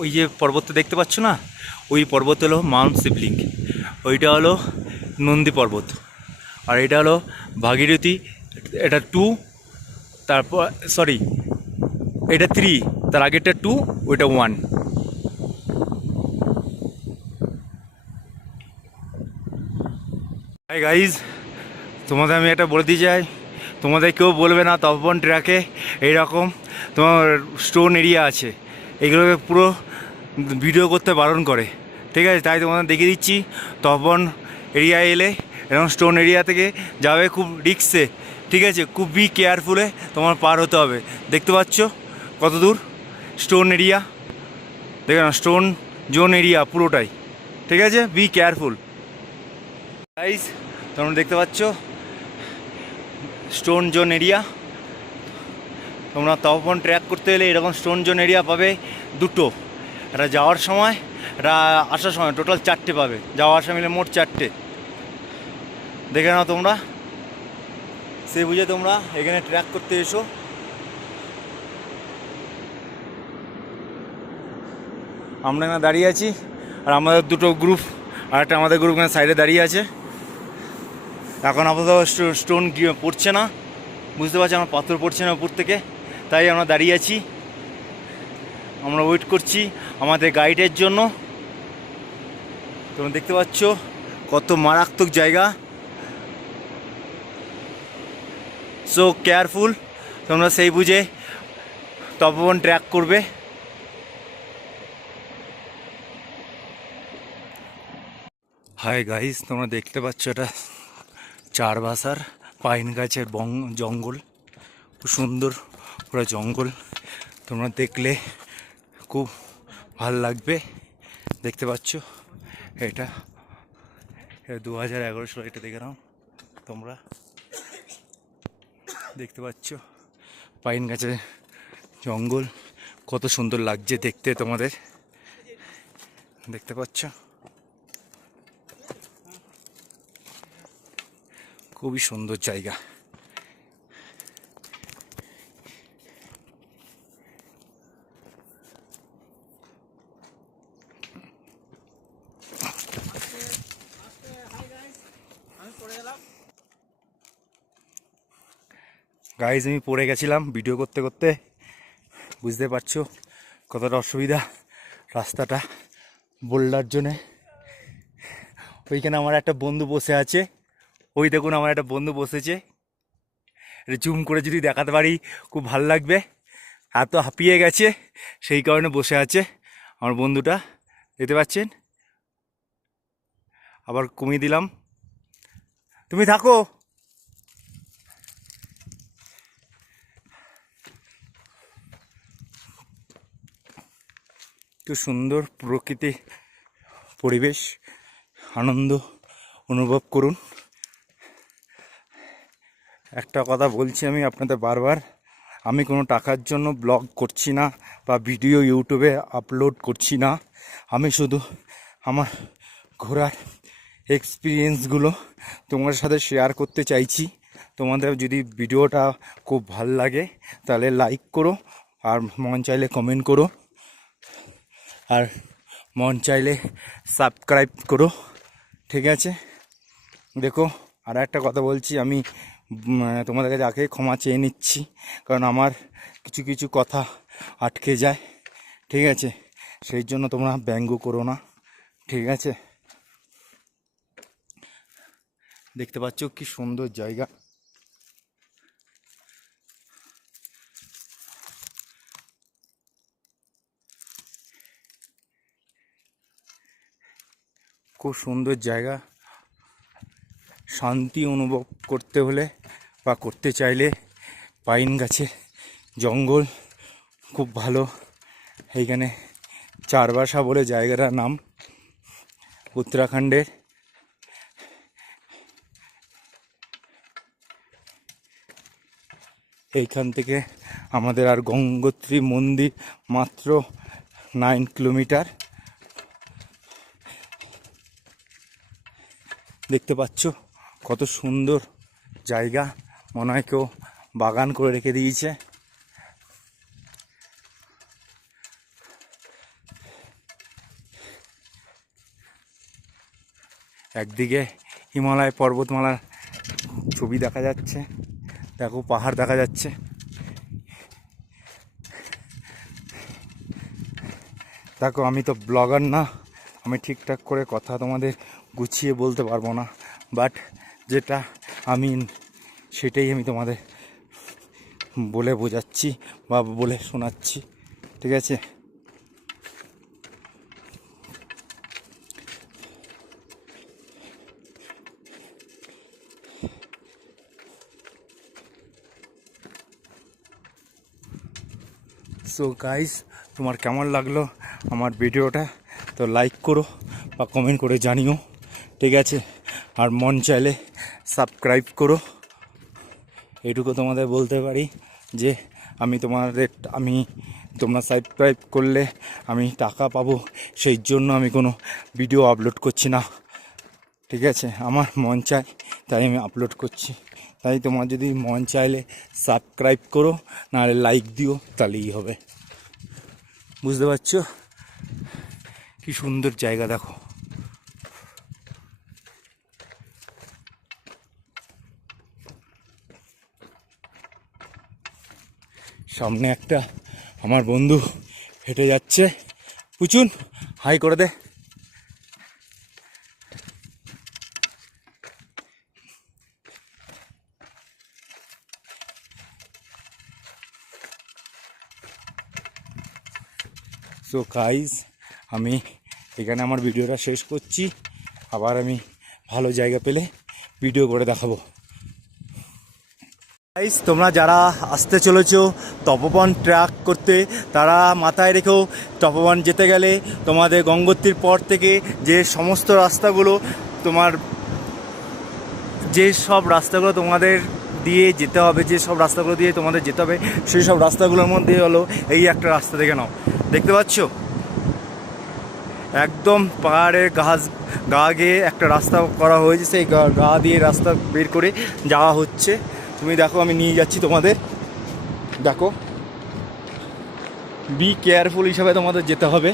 ওই যে পর্বতটা দেখতে পাচ্ছ না, ওই পর্বত হলো মাউন্ট শিবলিং, ওইটা হলো নন্দী পর্বত, আর এটা হলো ভাগীরথী, এটা 2, তারপর সরি এটা 3, তার আগেরটা 2, ওইটা 1। হাই গাইজ, তোমাদের আমি একটা বলে দিতে চাই, তোমাদের কেউ বলবে না তপবন ট্র্যাকে এইরকম তোমার স্টোন এরিয়া আছে, এগুলোকে পুরো ভিডিও করতে বারণ করে, ঠিক আছে? তাই তোমাদের দেখিয়ে দিচ্ছি, তপবন এরিয়া এলে এরকম স্টোন এরিয়া থেকে যাবে খুব রিক্সে, ঠিক আছে? খুব বি কেয়ারফুলে তোমার পার হতে হবে। দেখতে পাচ্ছ কত দূর স্টোন এরিয়া, দেখে না, স্টোন জোন এরিয়া পুরোটাই, ঠিক আছে? Be careful guys. তোমরা দেখতে পাচ্ছ স্টোন জোন এরিয়া, তোমরা তপবন ট্র্যাক করতে গেলে এরকম স্টোন জোন এরিয়া পাবে দুটো, এটা যাওয়ার সময়, এটা আসার সময়, টোটাল 4টে পাবে, যাওয়া আসা মিলে মোট 4টে। দেখে নাও তোমরা, সে বুঝে তোমরা এখানে ট্র্যাক করতে এসো। আমরা এখানে দাঁড়িয়ে আছি, আর আমাদের দুটো গ্রুপ, আর একটা আমাদের গ্রুপ এখানে সাইডে দাঁড়িয়ে আছে। এখন আপাতত স্টোন পড়ছে না, বুঝতে পারছি, আমার পাথর পড়ছে না উপর থেকে, তাই আমরা দাঁড়িয়ে আছি, আমরা ওয়েট করছি আমাদের গাইডের জন্য। তোমরা দেখতে পাচ্ছ কত মারাত্মক জায়গা, সো কেয়ারফুল, তোমরা সেই বুঝে তপবন ট্র্যাক করবে। হাই গাইস, তোমরা দেখতে পাচ্ছ এটা চারবাসার পাইন গাছের জঙ্গল, খুব সুন্দর পুরো জঙ্গল, তোমরা দেখলে খুব ভাল লাগবে। দেখতে পাচ্ছ এটা 2011 সালে, এটা দেখে নাও তোমরা, দেখতে পাচ্ছ পাইন গাছের জঙ্গল, কত সুন্দর লাগছে দেখতে, তোমাদের দেখতে পাচ্ছ, খুবই সুন্দর জায়গা। গাইজ আমি পড়ে গেছিলাম ভিডিও করতে করতে, বুঝতে পারছো কতটা অসুবিধা রাস্তাটা বললার জন্যে। ওইখানে আমার একটা বন্ধু বসে আছে, ওই দেখুন আমার একটা বন্ধু বসেছে, জুম করে যদি দেখাতে পারি খুব ভাল লাগবে, এত হাঁপিয়ে গেছে সেই কারণে বসে আছে আমার বন্ধুটা, দেখতে পাচ্ছেন। আবার কমিয়ে দিলাম, তুমি থাকো। একটু সুন্দর প্রকৃতি পরিবেশ আনন্দ অনুভব করুন। একটা কথা বলছি আমি আপনাদের বারবার, আমি কোনো টাকার জন্য ব্লগ করছি না বা ভিডিও ইউটিউবে আপলোড করছি না, আমি শুধু আমার ঘোরার এক্সপিরিয়েন্সগুলো তোমাদের সাথে শেয়ার করতে চাইছি। তোমাদের যদি ভিডিওটা খুব ভাল লাগে তাহলে লাইক করো, আর মন চাইলে কমেন্ট করো, আর মন চাইলে সাবস্ক্রাইব করো, ঠিক আছে? দেখো, আর একটা কথা বলছি, আমি তোমাদের কাছে আগে ক্ষমা চেয়ে নিচ্ছি, কারণ আমার কিছু কিছু কথা আটকে যায়, ঠিক আছে? সেই জন্য তোমরা ব্যঙ্গ করো না, ঠিক আছে? দেখতে পাচ্ছ কি সুন্দর জায়গা, খুব সুন্দর জায়গা। শান্তি অনুভব করতে হলে বা করতে চাইলে পাইন গাছের জঙ্গল খুব ভালো। এইখানে চারবাসা বলে জায়গাটার নাম, উত্তরাখণ্ডের। এইখান থেকে আমাদের আর গঙ্গোত্রী মন্দির মাত্র 9 কিলোমিটার। দেখতে পাচ্ছ কত সুন্দর জায়গা, মনে হয় কেউ বাগান করে রেখে দিয়েছে। একদিকে হিমালয় পর্বতমালার ছবি দেখা যাচ্ছে, দেখো পাহাড় দেখা যাচ্ছে। দেখো আমি তো ব্লগার না, আমি ঠিকঠাক করে কথা তোমাদের গুছিয়ে বলতে পারবো না, বাট যেটা আমি সেটাই আমি তোমাদের বলে বোঝাচ্ছি বা বলে শোনাচ্ছি, ঠিক আছে? সো গাইস, তোমার কেমন লাগলো আমার ভিডিওটা? তো লাইক করো বা কমেন্ট করে জানিও, ঠিক আছে? আর মন চাইলে সাবস্ক্রাইব করো। এটুকু তোমাদের বলতে পারি যে তোমরা সাবস্ক্রাইব করলে আমি টাকা পাবো, সেই জন্য আমি কোনো ভিডিও আপলোড করছি না, ঠিক আছে? আমার মন চায় তাই আমি আপলোড করছি। তাই তোমার যদি মন চাইলে সাবস্ক্রাইব করো, নাহলে লাইক দিও, তাহলেই হবে। বুঝতে পারছো কি সুন্দর জায়গা? দেখো সামনে একটা আমার বন্ধু হেঁটে যাচ্ছে, পুচুন হাই করে দে। সো গাইস, আমি এখানে আমার ভিডিওটা শেষ করছি। আবার আমি ভালো জায়গা পেলে ভিডিও করে দেখাবো। গাইস, তোমরা যারা আসতে চলেছো তপোবন ট্র্যাক করতে, তারা মাথায় রেখেও তপোবন যেতে গেলে তোমাদের গঙ্গোত্রীর পর থেকে যে সমস্ত রাস্তাগুলো তোমাদের দিয়ে যেতে হবে, সেই সব রাস্তাগুলোর মধ্যে হলো এই একটা রাস্তা। দেখে নাও, দেখতে পাচ্ছ? একদম পাহাড়ের গা গিয়ে একটা রাস্তা করা হয়েছে, সেই গা দিয়ে রাস্তা বের করে যাওয়া হচ্ছে। তুমি দেখো, আমি নিয়ে যাচ্ছি তোমাদের, দেখো। বি কেয়ারফুল হিসাবে তোমাদের যেতে হবে।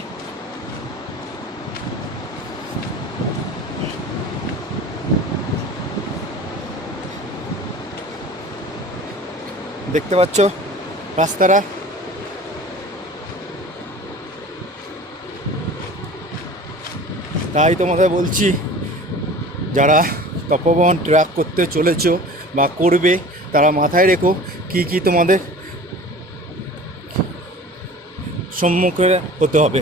দেখতে পাচ্ছ রাস্তাটা? তাই তোমাদের বলছি, যারা তপোবন ট্র্যাক করতে চলেছো বা করবে, তারা মাথায় রেখো কি কি তোমাদের সম্মুখে হতে হবে,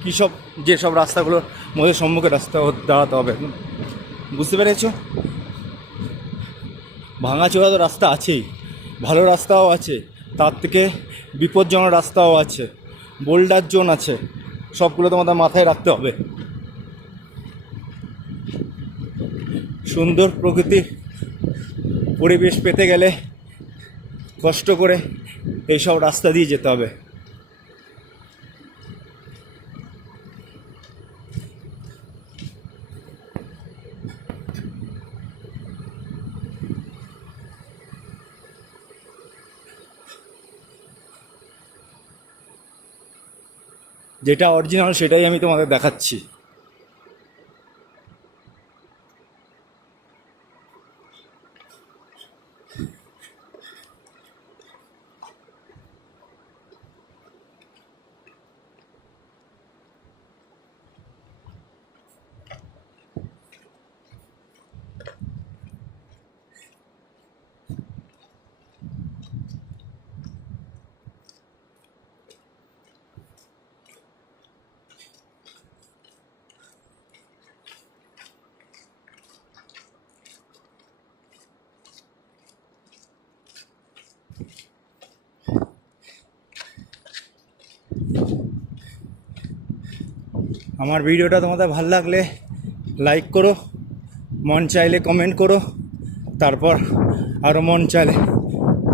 কী সব যেসব রাস্তাগুলোর মধ্যে সম্মুখে রাস্তা দাঁড়াতে হবে। বুঝতে পেরেছো? ভাঙাচোরা তো রাস্তা আছেই, ভালো রাস্তাও আছে, তার থেকে বিপজ্জনক রাস্তাও আছে, বোল্ডার জোন আছে, সবগুলো তোমাদের মাথায় রাখতে হবে। সুন্দর প্রকৃতির পরিবেশ পেতে গেলে কষ্ট করে এইসব রাস্তা দিয়ে যেতে হবে। যেটা অরিজিনাল সেটাই আমি তোমাদের দেখাচ্ছি। আমার ভিডিওটা তোমাদের ভালো লাগলে লাইক করো, মন চাইলে কমেন্ট করো, তারপর আরও মন চাইলে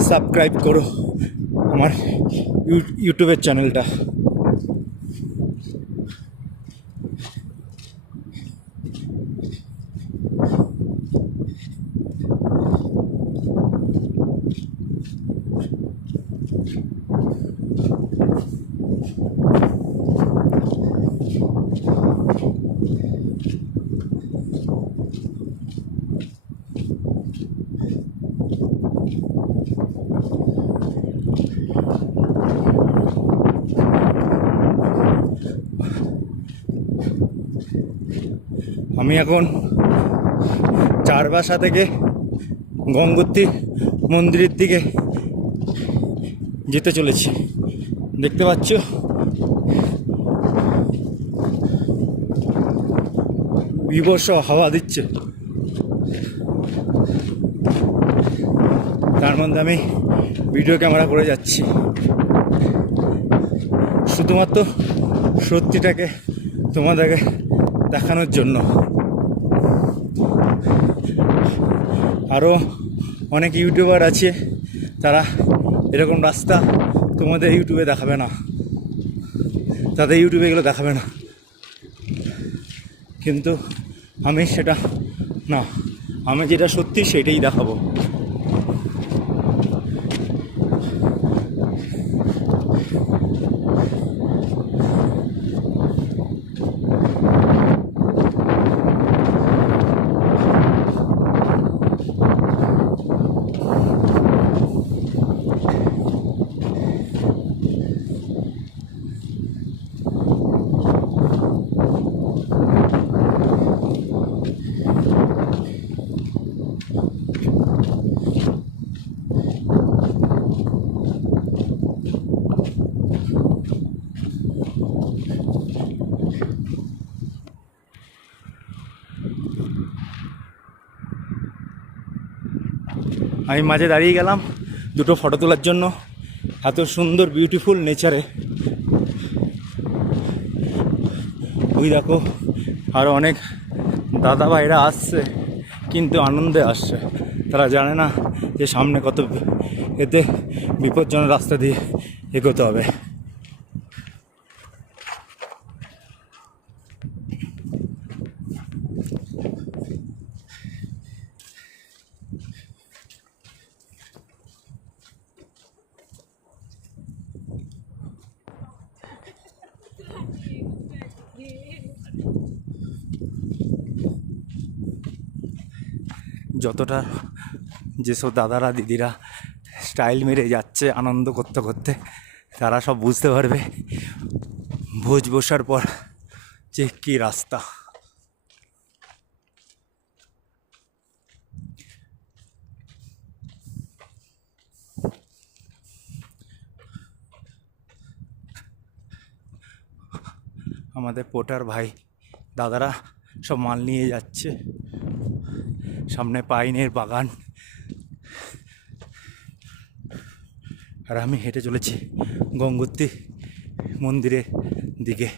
সাবস্ক্রাইব করো আমার ইউটিউবের চ্যানেলটা। আমি এখন চারবাসা থেকে গঙ্গোত্রী মন্দিরের দিকে যেতে চলেছি। দেখতে পাচ্ছ বিভৎস হাওয়া দিচ্ছে, তার মধ্যে আমি ভিডিও ক্যামেরা করে যাচ্ছি শুধুমাত্র সত্যিটাকে তোমাদেরকে দেখানোর জন্য। আরও অনেক ইউটিউবার আছে, তারা এরকম রাস্তা তোমাদের ইউটিউবে দেখাবে না, তাদের ইউটিউবে এগুলো দেখাবে না, কিন্তু আমি সেটা না, আমি যেটা সত্যি সেটাই দেখাবো। আমি মাঝে দাঁড়িয়ে গেলাম দুটো ফটো তোলার জন্য, এত সুন্দর বিউটিফুল নেচারে। ওই দেখো আরও অনেক দাদা ভাইরা আসছে, কিন্তু আনন্দে আসছে, তারা জানে না যে সামনে কত এতে বিপজ্জনক রাস্তা দিয়ে এগোতে হবে। যতটা যেসব দাদারা দিদিরা স্টাইল মেরে যাচ্ছে আনন্দ করতে করতে, তারা সব বুঝতে পারবে ভোজ বসার পর যে কী রাস্তা। আমাদের পোটার ভাই দাদারা সব মাল নিয়ে যাচ্ছে, সামনে পাইনের বাগান, আর আমি হেঁটে চলেছি গঙ্গোত্রী মন্দিরের দিকে।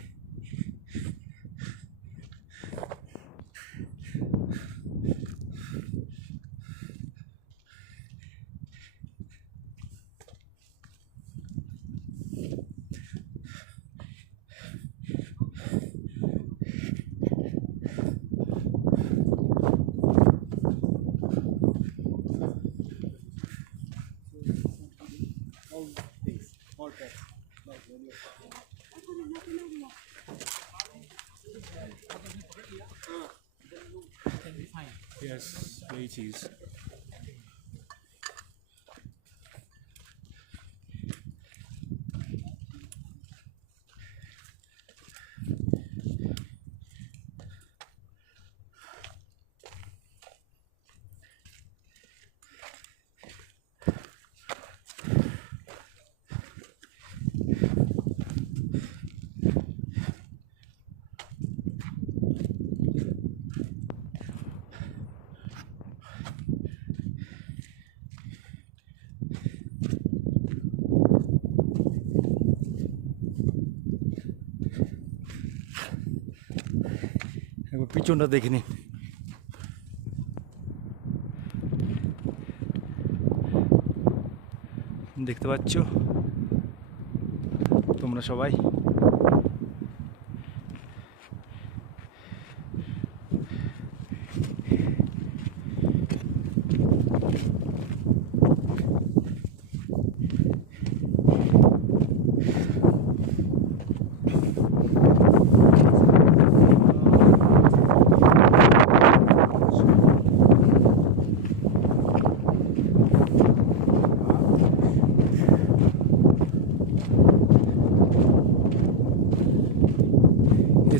Yes, very cheese. একবার পিছনটা দেখে নিন। দেখতে পাচ্ছ তোমরা সবাই,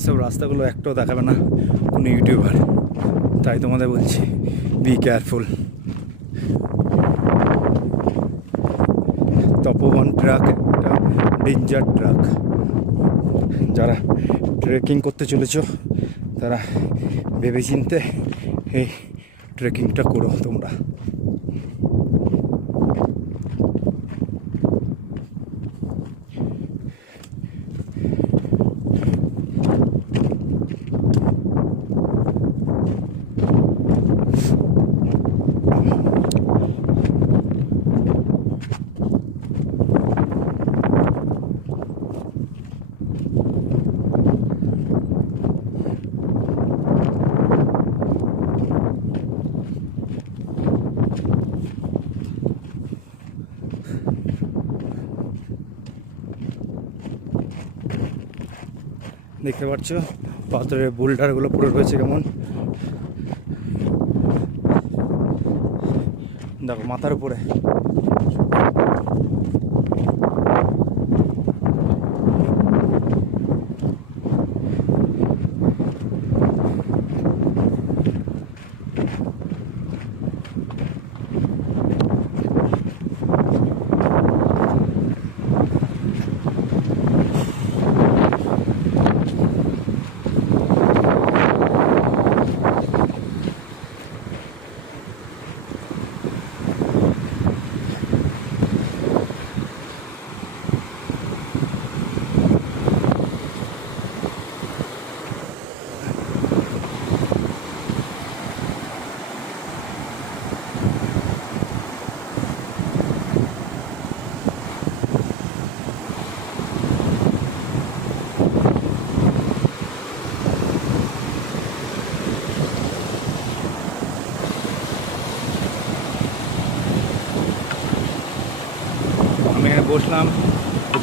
এইসব রাস্তাগুলো একটাও দেখাবে না কোনো ইউটিউবার, তাই তোমাদের বলছি বি কেয়ারফুল। তপোবন ট্রাক একটা ডেঞ্জার ট্রাক। যারা ট্রেকিং করতে চলেছ তারা ভেবেচিন্তে এই ট্রেকিংটা করো তোমরা। দেখতে পাচ্ছ পাথরের বোল্ডারগুলো পড়ে রয়েছে কেমন, দেখো মাথার উপরে। আমি এখানে বসলাম,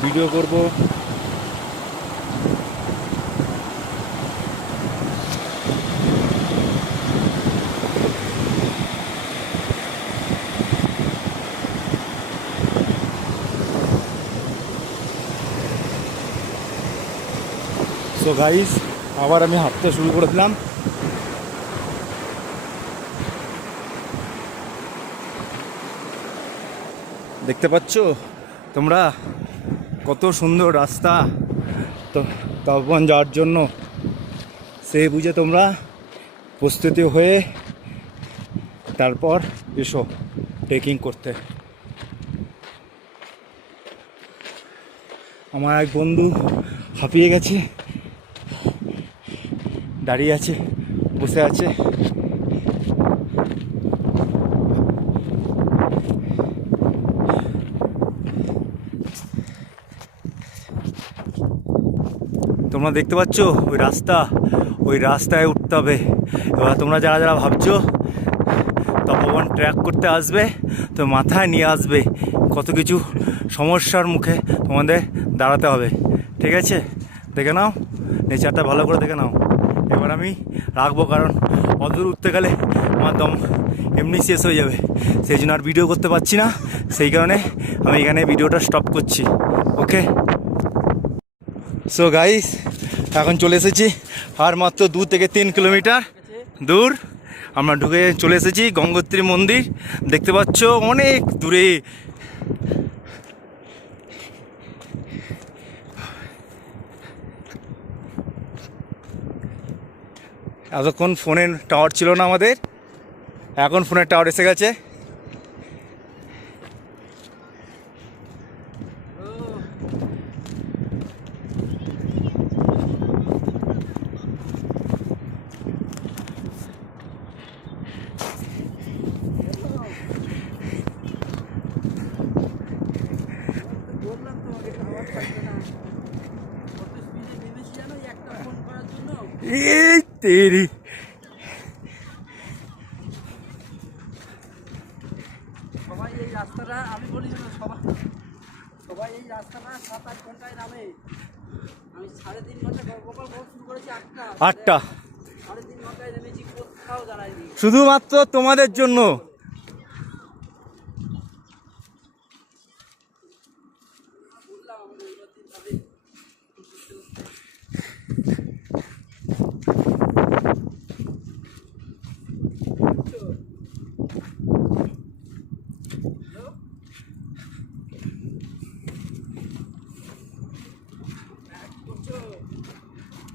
ভিডিও করব। সো গাইস, আবার আমি হাঁটতে শুরু করে দিলাম। দেখতে পাচ্ছ তোমরা কত সুন্দর রাস্তা, তো তপবন যাওয়ার জন্য। সেই বুঝে তোমরা প্রস্তুতি হয়ে তারপর এসো ট্রেকিং করতে। আমার এক বন্ধু হাঁপিয়ে গেছে, দাঁড়িয়ে আছে, বসে আছে। তোমরা দেখতে পাচ্ছ ওই রাস্তায় উঠতে হবে। এবার তোমরা যারা যারা ভাবছো তপবন ট্র্যাক করতে আসবে, তো মাথায় নিয়ে আসবে কত কিছু সমস্যার মুখে তোমাদের দাঁড়াতে হবে। ঠিক আছে, দেখে নাও, নেচারটা ভালো করে দেখে নাও। এবার আমি রাখবো, কারণ অদূর উঠতে গেলে আমার দম এমনি শেষ হয়ে যাবে, সেই জন্য আর ভিডিও করতে পারছি না। সেই কারণে আমি এখানে ভিডিওটা স্টপ করছি। ওকে, সো গাইস, এখন চলে এসেছি আর মাত্র 2 থেকে 3 কিলোমিটার দূর আমরা ঢুকে চলে এসেছি গঙ্গোত্রী মন্দির। দেখতে পাচ্ছ অনেক দূরে। এতক্ষণ ফোনের টাওয়ার ছিল না আমাদের, এখন ফোনের টাওয়ার এসে গেছে। এই তেরি, সবাই এই রাস্তাটা, আমি বলি না, সবাই এই রাস্তাটা 7-8 ঘন্টায় নামে। আমি 3.5 ঘন্টা গল্প শুরু করেছি 8টা, 3.5 ঘন্টায় নেমেছি, কোথাও দাঁড়াইনি, শুধুমাত্র তোমাদের জন্য। বললাম আমাদের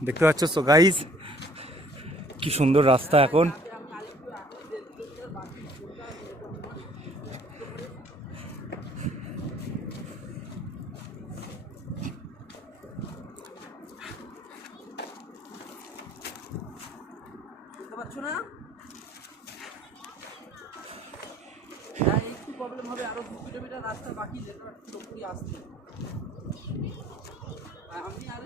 দেখতে পাচ্ছ তো গাইজ, কি সুন্দর রাস্তা এখন। বুঝতে পারছো না? হ্যাঁ, একটু প্রবলেম হবে, আরো 2 কিলোমিটার রাস্তা বাকি, যেটা পুরোপুরি আসছে। আমি আর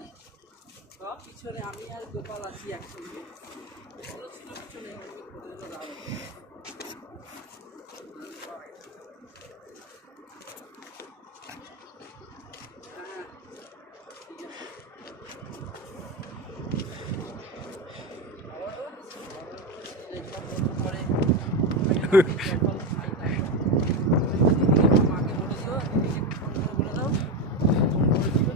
সব পিছনে, আমি আর গোপাল আছি একসঙ্গে। এগুলো ছিল পিছনে, এগুলো দাঁড়াবে। হ্যাঁ, ঠিক আছে। এইসব করে মাকে বলে দিও, দিদিকে ফোন করে বলে দাও, ফোন করে দিবে।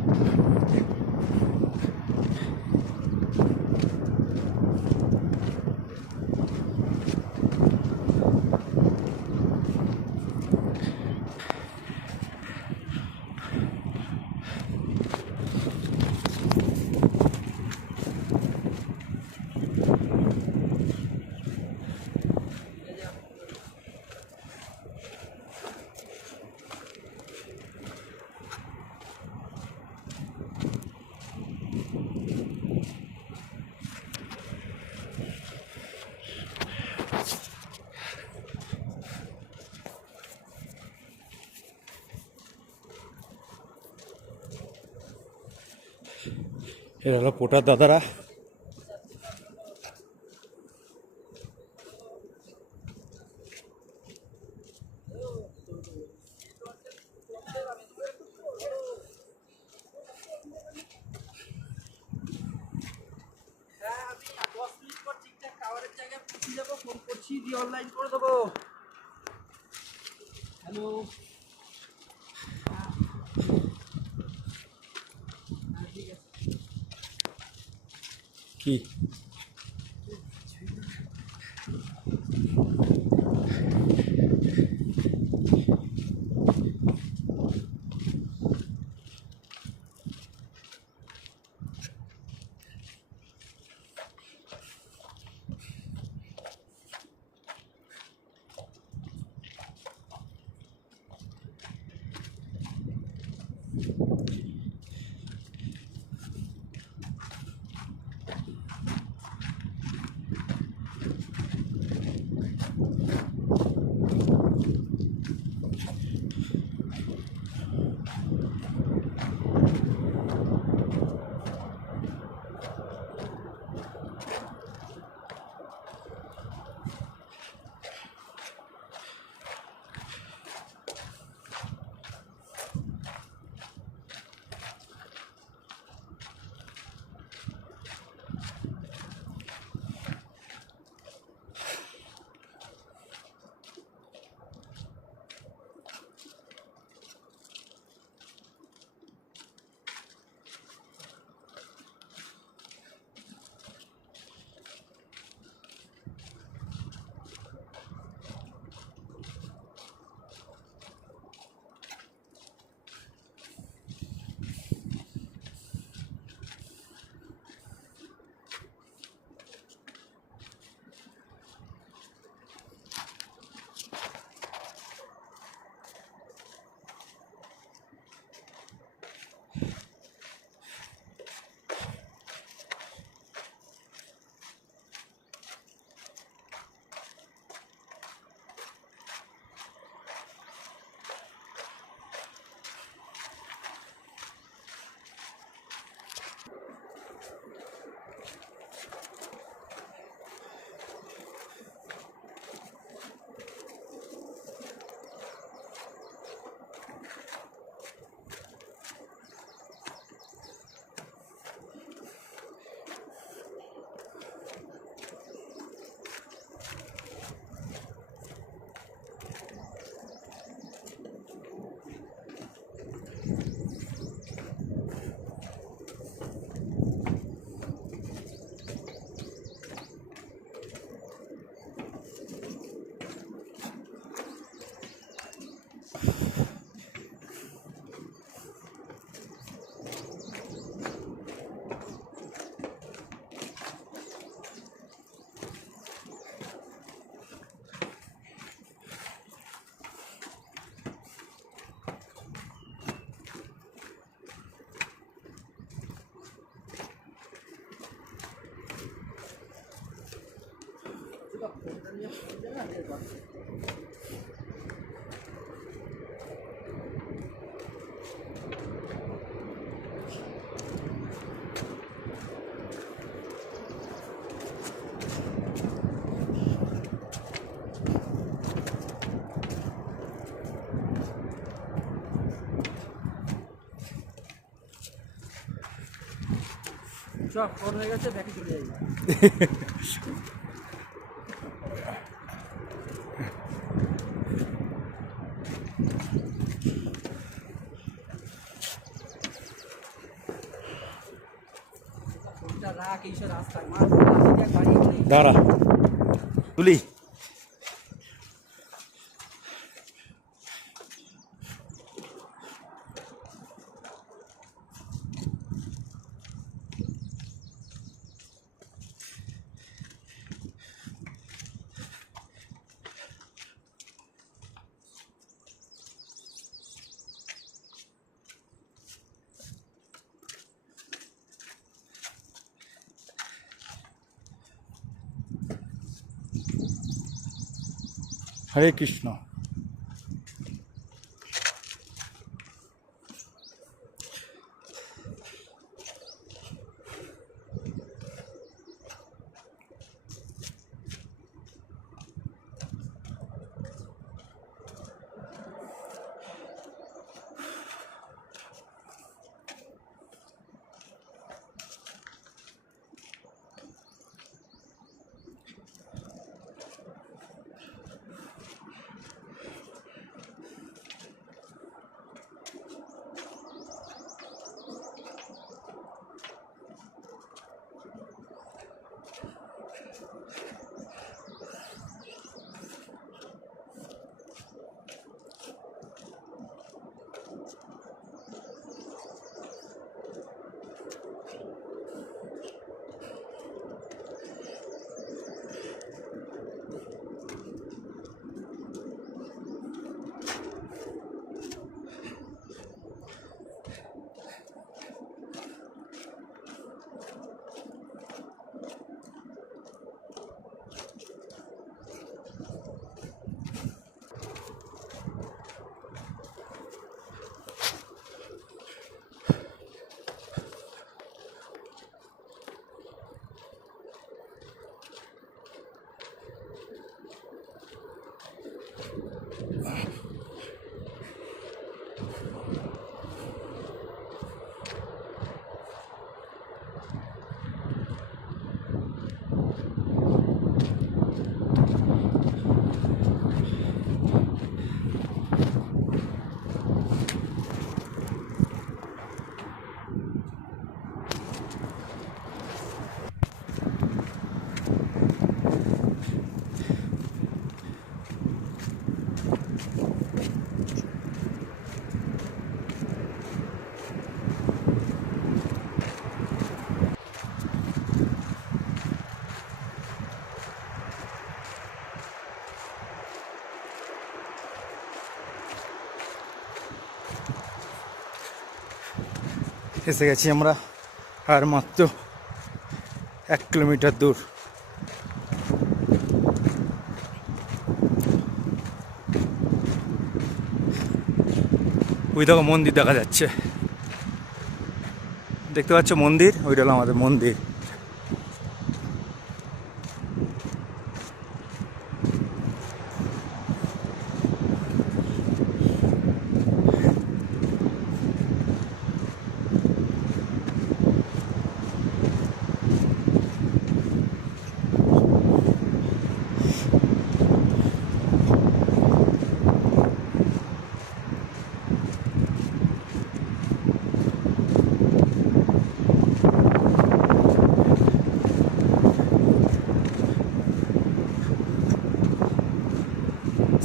এরা হলো পোটার দাদারা। হ্যাঁ, আমি 10 মিনিট পর ঠিকঠাক টাওয়ারের জায়গায় পৌঁছে যাবো, ফোন করছি, দিয়ে অনলাইন করে দেবো। হ্যালো, হ্যাঁ ঠিক আছে। কি কাজের কথা। সব ফোন হয়ে গেছে, ব্যাকে চলে যাই। রাখ এইসব রাস্তায় মাছ বাড়ি দাঁড়া তুলি। হরে কৃষ্ণ। এসে গেছি আমরা, আর মাত্র 1 কিলোমিটার দূর। ওই দেখো মন্দির দেখা যাচ্ছে, দেখতে পাচ্ছ মন্দির, ওইটা হলো আমাদের মন্দির।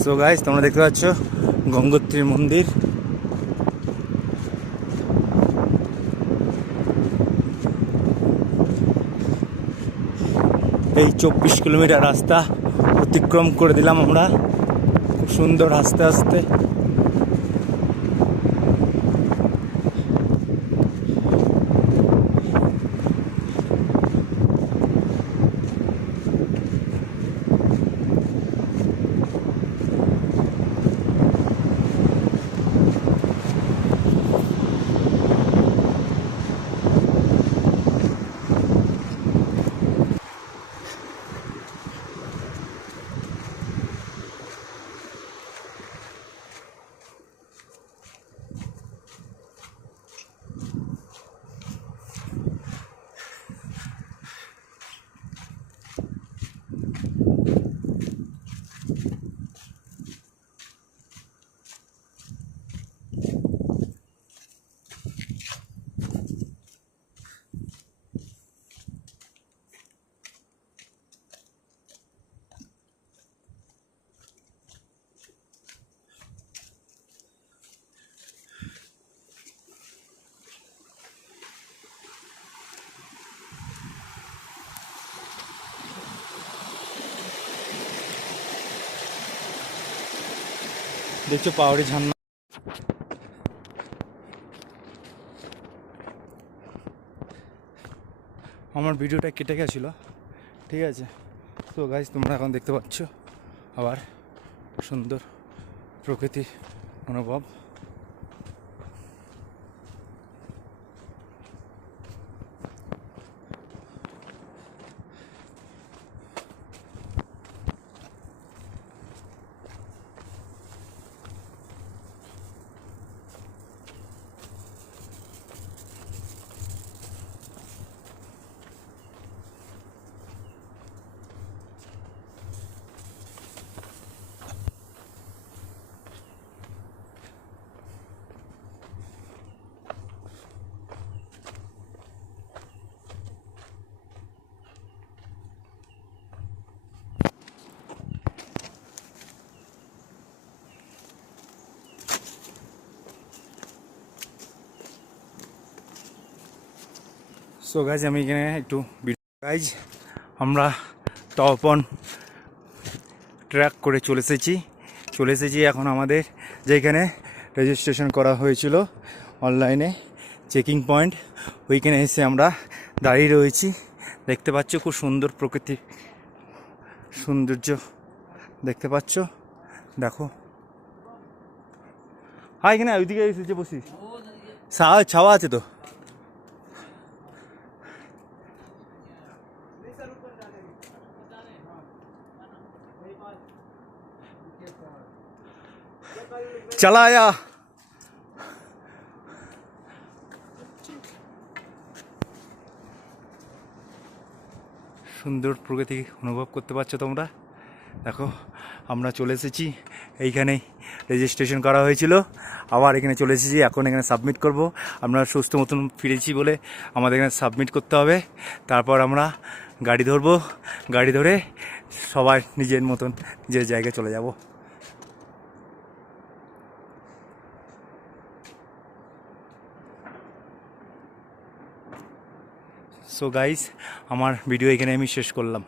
সো গাইস, তোমরা দেখতে পাচ্ছ গঙ্গোত্রীর মন্দির। এই 24 কিলোমিটার রাস্তা অতিক্রম করে দিলাম আমরা, খুব সুন্দর আস্তে আস্তে। দেখছো পাহাড়ি ঝর্ণা। আমার ভিডিওটা কেটে গেছিলো, ঠিক আছে। তো গাইজ তোমরা এখন দেখতে পাচ্ছ আবার সুন্দর প্রকৃতি অনুভব। সো গাইজ আমি এখানে একটু গাইজ আমরা তপন ট্র্যাক করে চলে এসেছি এখন আমাদের যেখানে রেজিস্ট্রেশন করা হয়েছিল অনলাইনে চেকিং পয়েন্ট, ওইখানে এসে আমরা দাঁড়িয়ে রয়েছি। দেখতে পাচ্ছ খুব সুন্দর প্রকৃতির সৌন্দর্য দেখতে পাচ্ছ, দেখো। হ্যাঁ এখানে ওইদিকে এসেছে বসিস, ছাওয়া আছে তো। चला आया সুন্দর প্রকৃতি অনুভব করতে পারছো তোমরা। দেখো আমরা চলে এসেছি, এইখানেই রেজিস্ট্রেশন করা হয়েছিল, আবার এখানে চলে এসেছি। এখন এখানে সাবমিট করব। আমরা সুস্থ মতন ফিরেছি বলে আমাদের এখানে সাবমিট করতে হবে। তারপর আমরা গাড়ি ধরবো, গাড়ি ধরে সবাই নিজের মতন নিজের জায়গায় চলে যাব। সো গাইস আমার ভিডিও এখানে আমি শেষ করলাম।